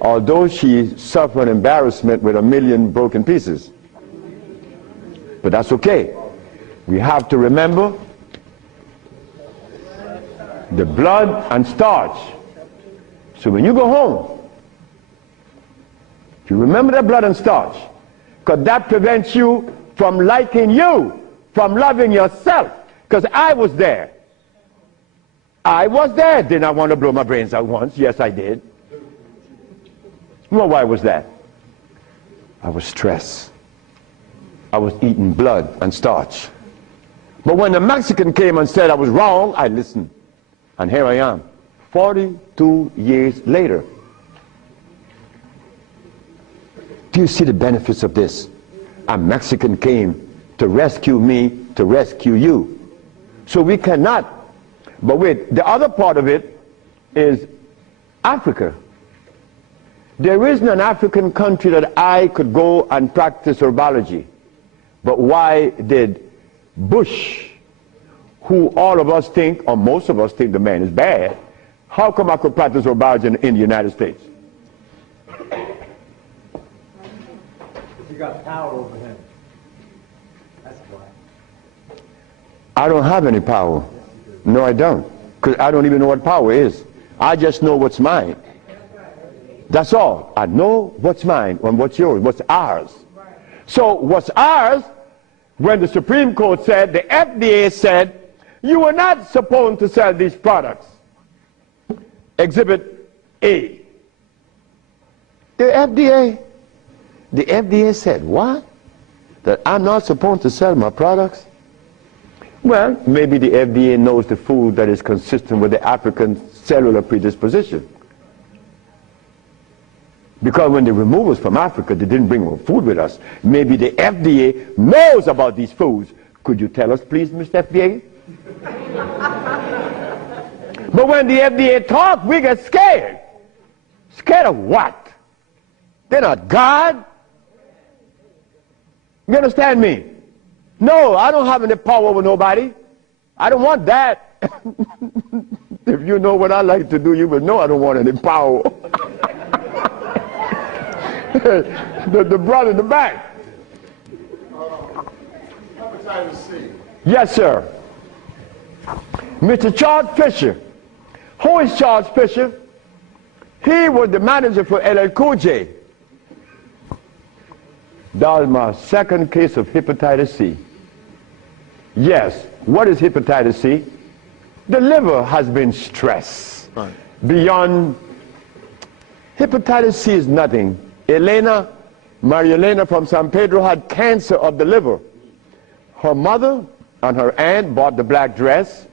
although she suffered embarrassment with 1 million broken pieces. But that's okay. We have to remember the blood and starch. So when you go home, you remember the blood and starch, because that prevents you from liking you, from loving yourself. Because I was there. I was there. Did I want to blow my brains out once? Yes, I did. Well, why was that? I was stressed. I was eating blood and starch. But when the Mexican came and said I was wrong, I listened. And here I am, 42 years later. Do you see the benefits of this? A Mexican came to rescue me, to rescue you. So we cannot. But wait, the other part of it is Africa. There isn't an African country that I could go and practice herbology. But why did Bush, who all of us think, or most of us think the man is bad, how come I could practice herbology in the United States? You got power over him. That's why. I don't have any power. No, I don't. Because I don't even know what power is. I just know what's mine. That's all. I know what's mine and what's yours, what's ours. So what's ours, when the Supreme Court said, the FDA said, you are not supposed to sell these products. Exhibit A. The FDA said, what? That I'm not supposed to sell my products? Well, maybe the FDA knows the food that is consistent with the African cellular predisposition. Because when they removed us from Africa, they didn't bring food with us. Maybe the FDA knows about these foods. Could you tell us, please, Mr. FDA? But when the FDA talks, we get scared. Scared of what? They're not God. You understand me? No, I don't have any power over nobody. I don't want that. If you know what I like to do, you would know I don't want any power. the brother in the back. Hepatitis C. Yes, sir. Mr. Charles Fisher. Who is Charles Fisher? He was the manager for LL Cool J. That was my second case of hepatitis C. Yes. What is hepatitis C? The liver has been stressed. Right. Beyond. Hepatitis C is nothing. Maria Elena from San Pedro had cancer of the liver. Her mother and her aunt bought the black dress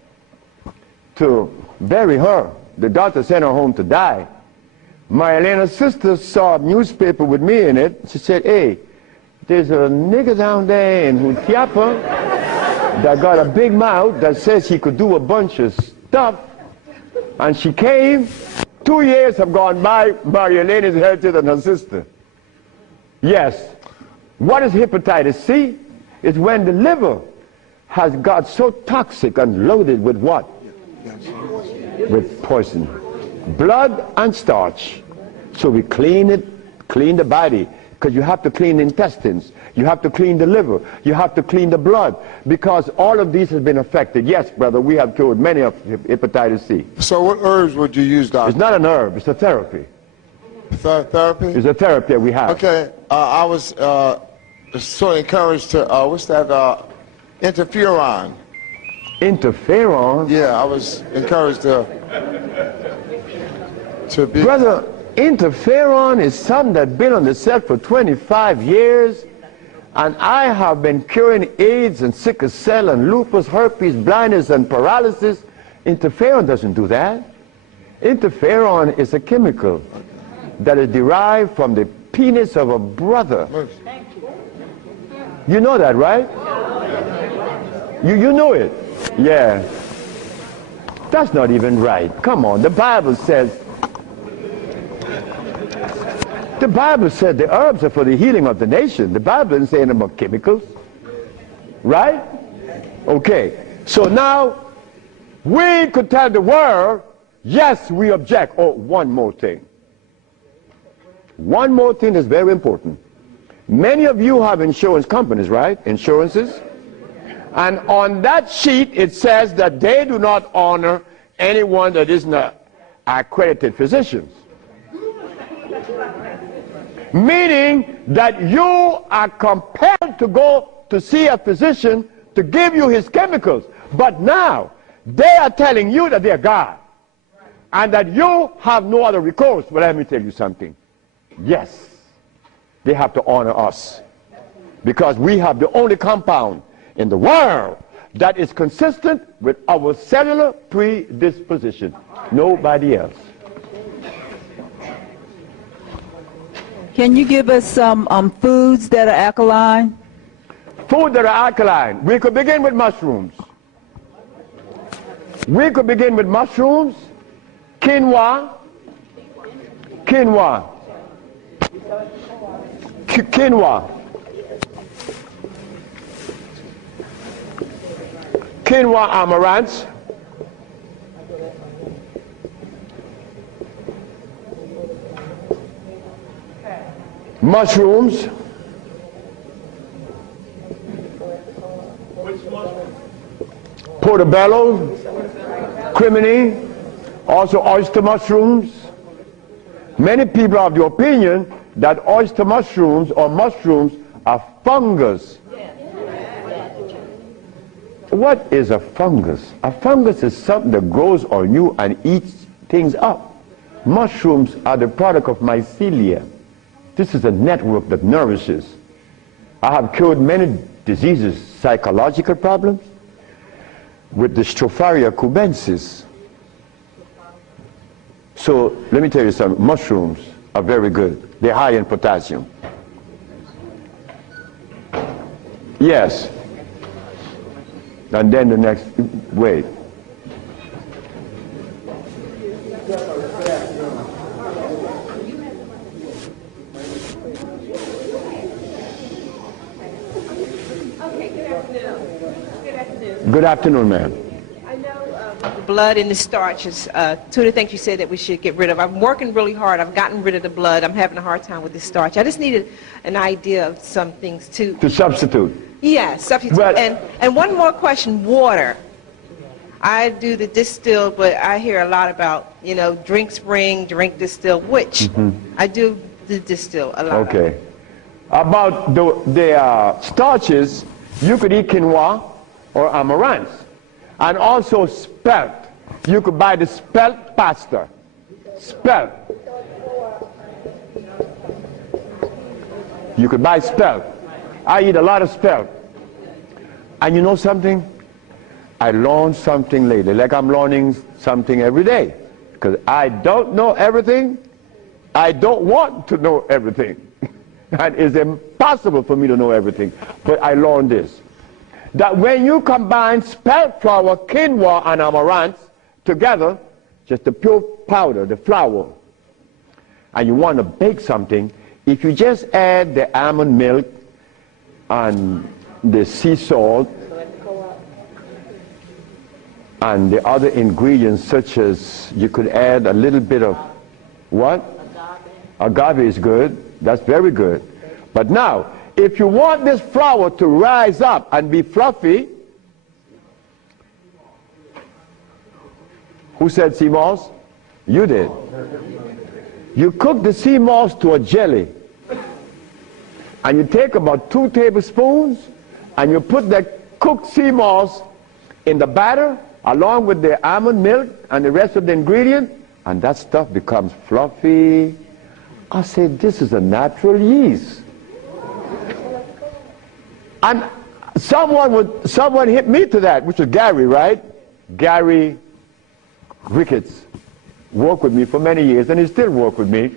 to bury her. The doctor sent her home to die. Maria Elena's sister saw a newspaper with me in it. She said, hey, there's a nigger down there in Jutiapa that got a big mouth that says he could do a bunch of stuff. And she came. 2 years have gone by. Maria Elena is healthier than her sister. Yes. What is hepatitis C? It's when the liver has got so toxic and loaded with what? With poison. Blood and starch. So we clean it, clean the body. Because you have to clean the intestines, you have to clean the liver, you have to clean the blood, because all of these has been affected. Yes, brother, we have cured many of hepatitis C. So what herbs would you use, doctor? It's not an herb, it's a therapy. Therapy? It's a therapy that we have. Okay, I was sort of encouraged to, what's that, interferon. Interferon? Yeah, I was encouraged to be... Brother, interferon is something that's been on the set for 25 years, and I have been curing AIDS and sickle cell and lupus, herpes, blindness, and paralysis. Interferon doesn't do that. Interferon is a chemical that is derived from the penis of a brother. You know that, right? You know it. Yeah. That's not even right. Come on, the Bible says the Bible said the herbs are for the healing of the nation. The Bible isn't saying about chemicals. Right? Okay. So now, we could tell the world, yes, we object. Oh, one more thing. One more thing is very important. Many of you have insurance companies, right? Insurances. And on that sheet, it says that they do not honor anyone that isn't an accredited physician. Meaning that you are compelled to go to see a physician to give you his chemicals. But now, they are telling you that they're God. And that you have no other recourse. Well, let me tell you something. Yes, they have to honor us. Because we have the only compound in the world that is consistent with our cellular predisposition. Nobody else. Can you give us some foods that are alkaline? Food that are alkaline. We could begin with mushrooms. We could begin with mushrooms, quinoa, quinoa, quinoa, quinoa amaranth, mushrooms, portobello, crimini, also oyster mushrooms. Many people are of the opinion that oyster mushrooms or mushrooms are fungus. What is a fungus? A fungus is something that grows on you and eats things up. Mushrooms are the product of mycelia. This is a network that nourishes. I have cured many diseases, psychological problems, with the Stropharia cubensis. So let me tell you something. Mushrooms are very good. They're high in potassium. Yes. And then the next, wait. Good afternoon, ma'am. I know the blood and the starches, two of the things you said that we should get rid of. I'm working really hard. I've gotten rid of the blood. I'm having a hard time with the starch. I just needed an idea of some things too. To substitute. Yeah, substitute. Well, and one more question, water. I do the distilled, but I hear a lot about, you know, drink spring, drink distilled, which I do the distill a lot. Okay. About the starches, you could eat quinoa or amaranth. And also spelt. You could buy the spelt pasta. Spelt. You could buy spelt. I eat a lot of spelt. And you know something? I learned something lately, like I'm learning something every day. Because I don't know everything. I don't want to know everything. And it's impossible for me to know everything. But I learned this. That when you combine spelt flour, quinoa, and amaranth together, just the pure powder, the flour, and you want to bake something, if you just add the almond milk and the sea salt and the other ingredients, such as you could add a little bit of what? Agave is good. That's very good. But now, if you want this flour to rise up and be fluffy, who said sea moss? You did. You cook the sea moss to a jelly, and you take about 2 tablespoons, and you put the cooked sea moss in the batter, along with the almond milk and the rest of the ingredient, and that stuff becomes fluffy. I said, this is a natural yeast. And someone hit me to that, which was Gary, right? Gary Ricketts worked with me for many years, and he still works with me.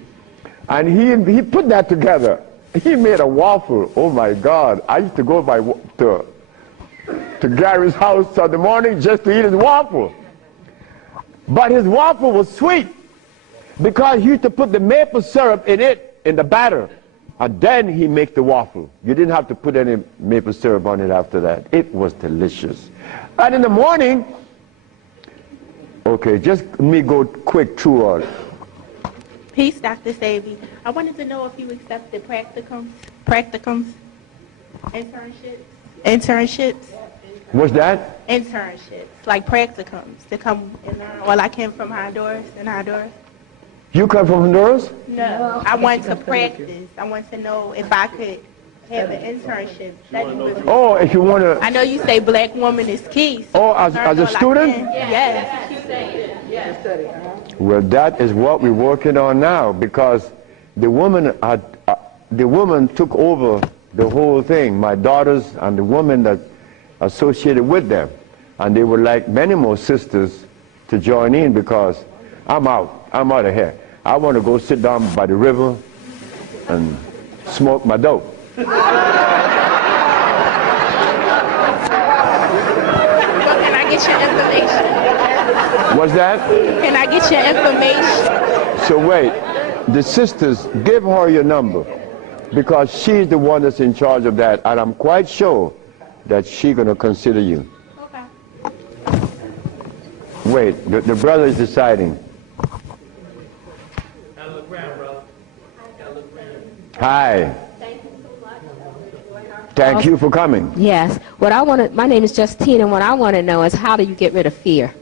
And he put that together. He made a waffle. Oh my God! I used to go to Gary's house in the morning just to eat his waffle. But his waffle was sweet because he used to put the maple syrup in it in the batter. And then he makes the waffle. You didn't have to put any maple syrup on it after that. It was delicious. And in the morning, okay, just let me go quick through all. Peace, Dr. Sebi. I wanted to know if you accepted practicums, internships. What's that? Internships, like practicums, to come and learn. Well, I came from Honduras, You come from Honduras? No, I want to practice. I want to know if I could have an internship. Study with me. Oh, if you want to. I know you say black woman is key. So Oh, as a student? Yes. Well, that is what we're working on now, because the woman took over the whole thing. My daughters and the women that associated with them, and they would like many more sisters to join in, because I'm out of here. I want to go sit down by the river and smoke my dope. Well, can I get your information? What's that? Can I get your information? So wait, the sisters, give her your number, because she's the one that's in charge of that, and I'm quite sure that she's going to consider you. Okay. Wait, the brother is deciding. Hi. Thank you for coming. Yes. What I want to, my name is Justine, and what I want to know is, how do you get rid of fear?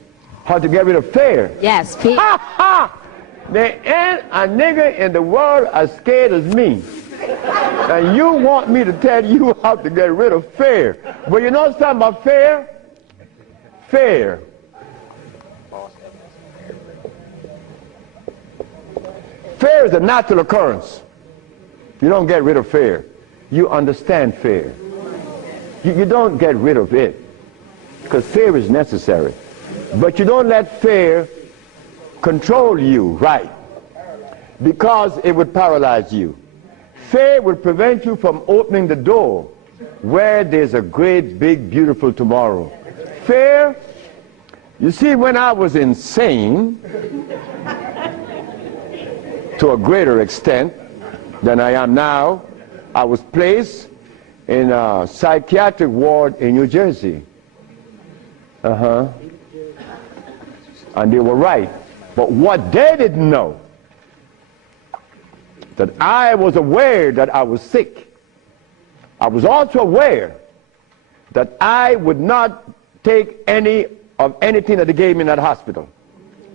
How to get rid of fear? Yes, fear. Ha ha! There ain't a nigga in the world as scared as me. And you want me to tell you how to get rid of fear. But you know something about fear? Fear. Fear is a natural occurrence. You don't get rid of fear. You understand fear. You don't get rid of it, because fear is necessary. But you don't let fear control you, right? Because it would paralyze you. Fear would prevent you from opening the door where there's a great, big, beautiful tomorrow. Fear, you see, when I was insane, to a greater extent than I am now, I was placed in a psychiatric ward in New Jersey. And they were right. But what they didn't know, that I was aware that I was sick. I was also aware that I would not take any of anything that they gave me in that hospital.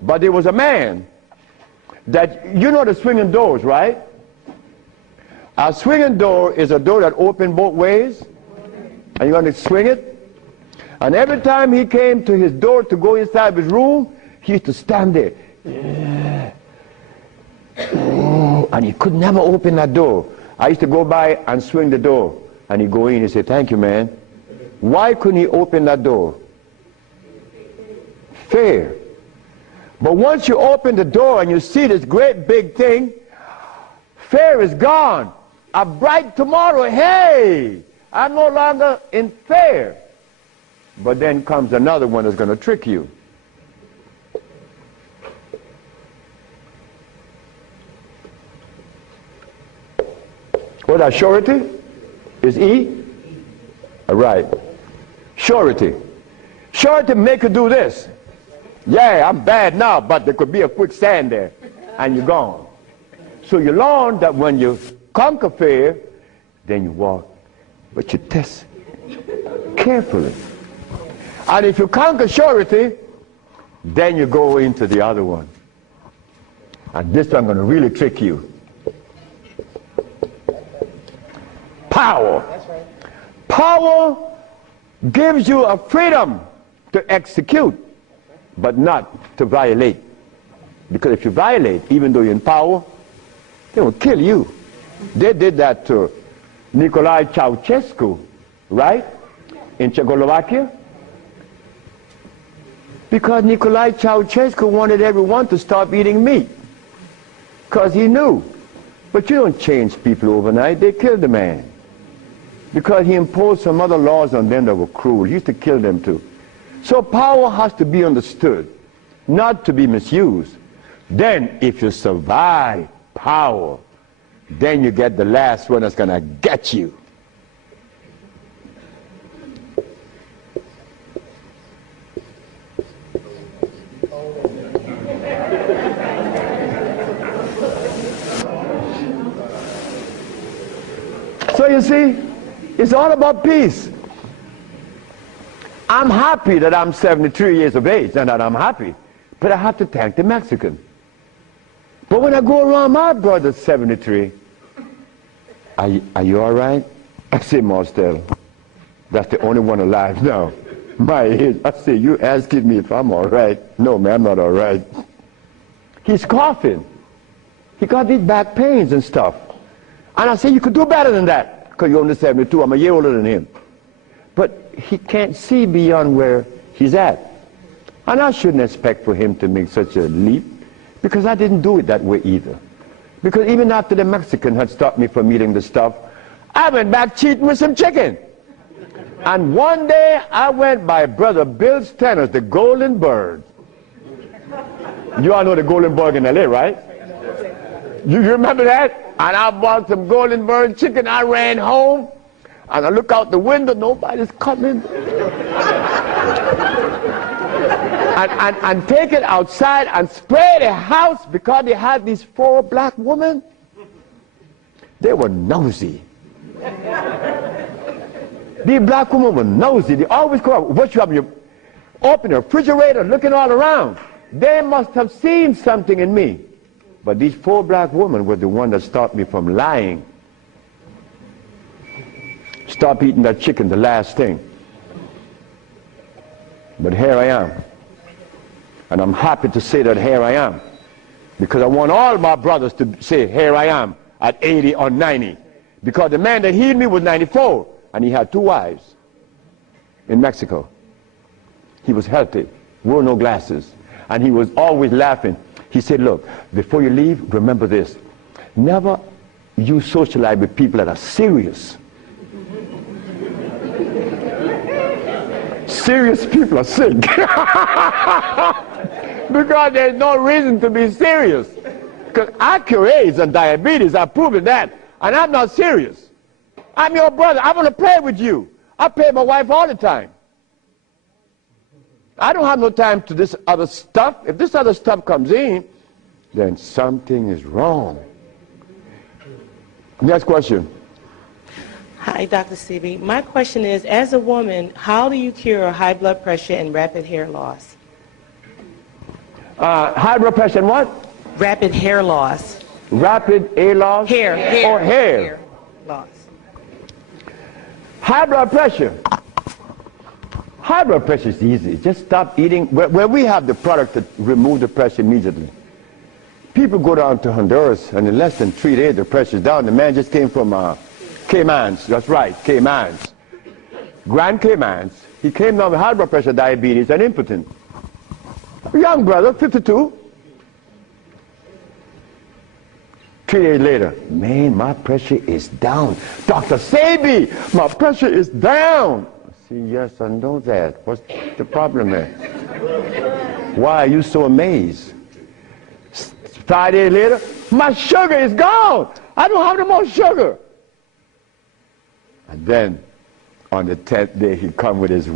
But there was a man that, you know the swinging doors, right? A swinging door is a door that opens both ways, and you're going to swing it. And every time he came to his door to go inside his room, he used to stand there. And he could never open that door. I used to go by and swing the door, and he'd go in and say, "Thank you, man." Why couldn't he open that door? Fear. But once you open the door and you see this great big thing, fear is gone. A bright tomorrow, hey, I'm no longer in fear. But then comes another one that's going to trick you. What that surety? Is E? All right. Surety. Surety make you do this. Yeah, I'm bad now, but there could be a quicksand there, and you're gone. So you learn that when you conquer fear, then you walk, but you test carefully. And if you conquer surety, then you go into the other one. And this one I'm going to really trick you. Power. Power gives you a freedom to execute, but not to violate. Because if you violate, even though you're in power, they will kill you. They did that to Nicolae Ceausescu, right? In Czechoslovakia. Because Nicolae Ceausescu wanted everyone to stop eating meat. Because he knew. But you don't change people overnight. They killed the man. Because he imposed some other laws on them that were cruel. He used to kill them too. So power has to be understood, not to be misused. Then if you survive power, then you get the last one that's going to get you. So you see, it's all about peace. I'm happy that I'm 73 years of age and that I'm happy, but I have to thank the Mexican. But when I go around my brother 73, are you all right? I say, Marcel, that's the only one alive now. My age. I say, you asking me if I'm all right? No, man, I'm not all right. He's coughing. He got these back pains and stuff. And I say, you could do better than that, because you're only 72. I'm a year older than him. But he can't see beyond where he's at. And I shouldn't expect for him to make such a leap, because I didn't do it that way either. Because even after the Mexican had stopped me from eating the stuff, I went back cheating with some chicken. And one day I went by Brother Bill Stenner's, the Golden Bird. You all know the Golden Bird in LA, right? You remember that? And I bought some Golden Bird chicken. I ran home, and I look out the window, nobody's coming. and take it outside and spray the house, because they had these 4 black women. They were nosy. These black women were nosy. They always come up, what you have in your, open the refrigerator, looking all around. They must have seen something in me. But these 4 black women were the one that stopped me from lying. Stop eating that chicken, the last thing. But here I am. And I'm happy to say that here I am. Because I want all my brothers to say, here I am, at 80 or 90. Because the man that healed me was 94, and he had 2 wives in Mexico. He was healthy, wore no glasses, and he was always laughing. He said, look, before you leave, remember this. Never you socialize with people that are serious. Serious people are sick. Because there's no reason to be serious. Because I cure AIDS and diabetes, I've proven that. And I'm not serious. I'm your brother. I want to play with you. I play with my wife all the time. I don't have no time to this other stuff. If this other stuff comes in, then something is wrong. Next question. Hi, Dr. Sebi. My question is, as a woman, how do you cure high blood pressure and rapid hair loss? High blood pressure and what? Rapid hair loss. Rapid hair loss? Hair. Or hair? Hair loss. High blood pressure. High blood pressure is easy. Just stop eating. Where we have the product to remove the pressure immediately. People go down to Honduras, and in less than 3 days, the pressure's down. The man just came from Caymans. That's right, Caymans. Grand Caymans. He came down with high blood pressure, diabetes, and impotent. A young brother, 52. 3 days later, man, my pressure is down. Dr. Sebi, my pressure is down. See, yes, I know that. What's the problem there? Why are you so amazed? 5 days later, my sugar is gone. I don't have no more sugar. And then, on the 10th day, he come with his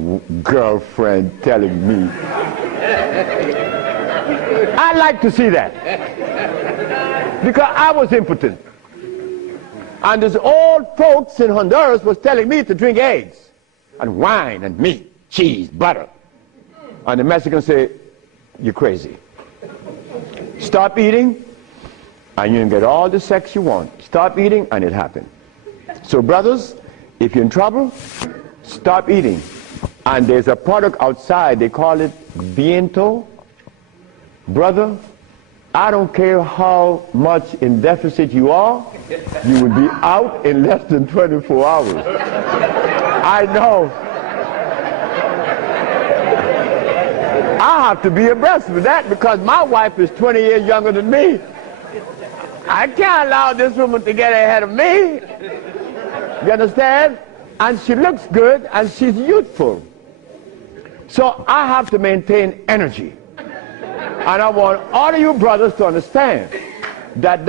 girlfriend telling me. I like to see that. Because I was impotent. And these old folks in Honduras was telling me to drink eggs and wine and meat, cheese, butter. And the Mexicans say, you're crazy. Stop eating, and you can get all the sex you want. Stop eating, and it happened. So brothers, if you're in trouble, stop eating. And there's a product outside, they call it Viento. Brother, I don't care how much in deficit you are, you will be out in less than 24 hours. I know. I have to be abreast with that because my wife is 20 years younger than me. I can't allow this woman to get ahead of me. You understand? And she looks good and she's youthful. So I have to maintain energy. And I want all of you brothers to understand that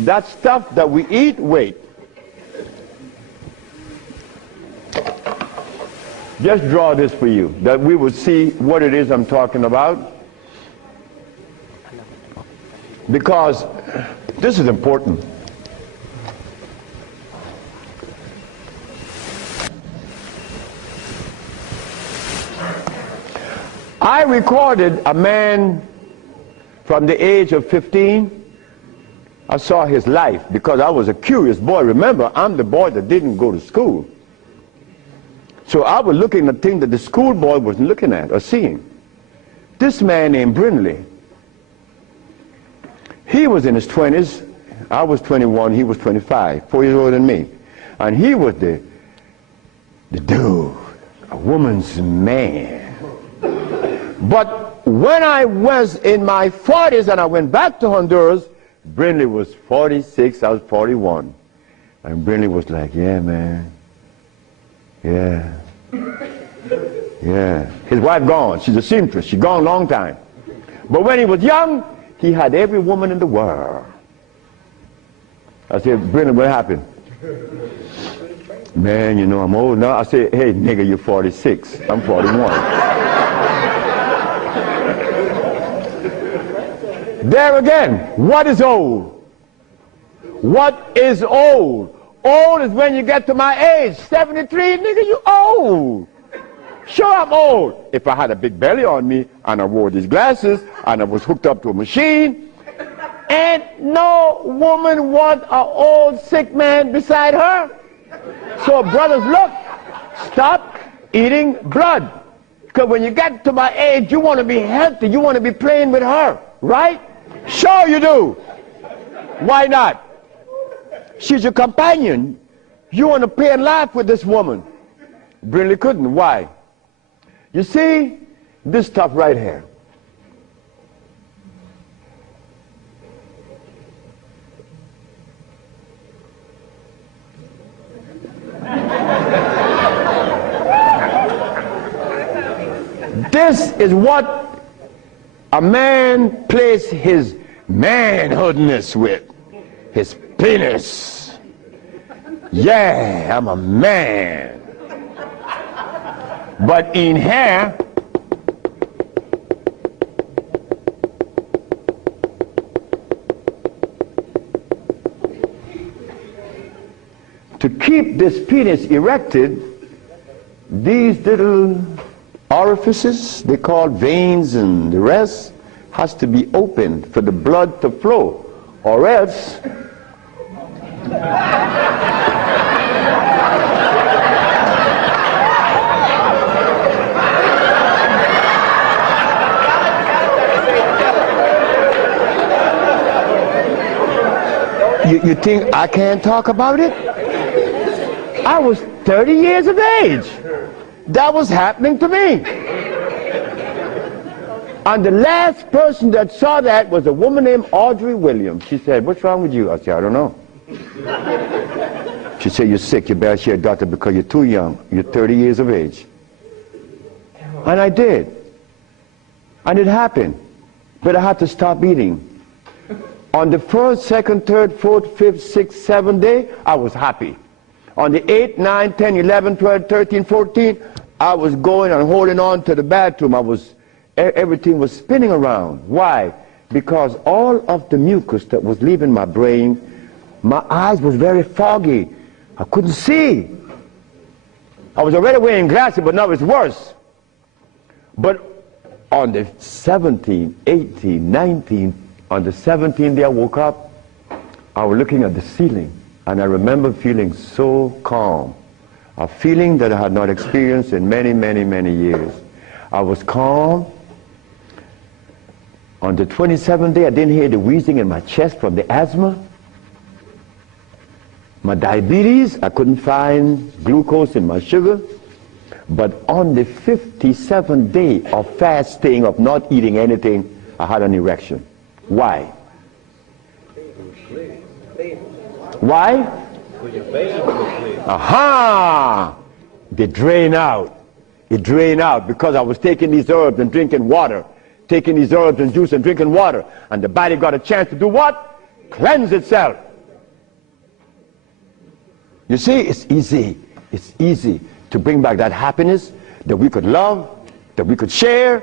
that stuff that we eat, wait. Just draw this for you, that we will see what it is I'm talking about. Because this is important. I recorded a man from the age of 15. I saw his life because I was a curious boy. Remember, I'm the boy that didn't go to school. So I was looking at things that the schoolboy wasn't looking at or seeing. This man named Brindley, he was in his 20s. I was 21, he was 25, 4 years older than me. And he was the dude, a woman's man. But when I was in my 40s and I went back to Honduras, Brindley was 46, I was 41. And Brindley was like, yeah, man. Yeah. Yeah. His wife gone. She's a seamstress. She's gone a long time. But when he was young, he had every woman in the world. I said, Brindley, what happened? Man, you know, I'm old now. I said, hey, nigga, you're 46. I'm 41. There again, what is old? What is old? Old is when you get to my age. 73, nigga, you old. Sure, I'm old. If I had a big belly on me and I wore these glasses and I was hooked up to a machine, and no woman wants an old sick man beside her. So brothers, look, stop eating blood. Because when you get to my age, you want to be healthy. You want to be playing with her, right? Sure you do. Why not? She's your companion. You want to play and laugh with this woman. Brindley couldn't. Why? You see, this stuff right here. This is what a man plays his manhoodness with, his penis. Yeah, I'm a man. But in here, to keep this penis erected, these little orifices, they call veins and the rest, has to be opened for the blood to flow, or else you think I can't talk about it? I was 30 years of age. That was happening to me. And the last person that saw that was a woman named Audrey Williams. She said, what's wrong with you? I said, I don't know. She said, you're sick, you better see a doctor because you're too young. You're 30 years of age. And I did. And it happened. But I had to stop eating. On the first, second, third, fourth, fifth, sixth, seventh day, I was happy. On the 8th, 9th, 10th, 11th, 12th, 13th, 14th, I was going and holding on to the bathroom. Everything was spinning around. Why? Because all of the mucus that was leaving my brain, my eyes was very foggy. I couldn't see. I was already wearing glasses, but now it's worse. But on the 17th, 18th, 19th, on the 17th day I woke up, I was looking at the ceiling, and I remember feeling so calm, a feeling that I had not experienced in many, many, many years. I was calm. On the 27th day, I didn't hear the wheezing in my chest from the asthma. My diabetes, I couldn't find glucose in my sugar. But on the 57th day of fasting, of not eating anything, I had an erection. Why? Why? Aha! They drain out. It drained out because I was taking these herbs and drinking water. Taking these herbs and juice and drinking water. And the body got a chance to do what? cleanse itself. You see, it's easy to bring back that happiness that we could love, that we could share,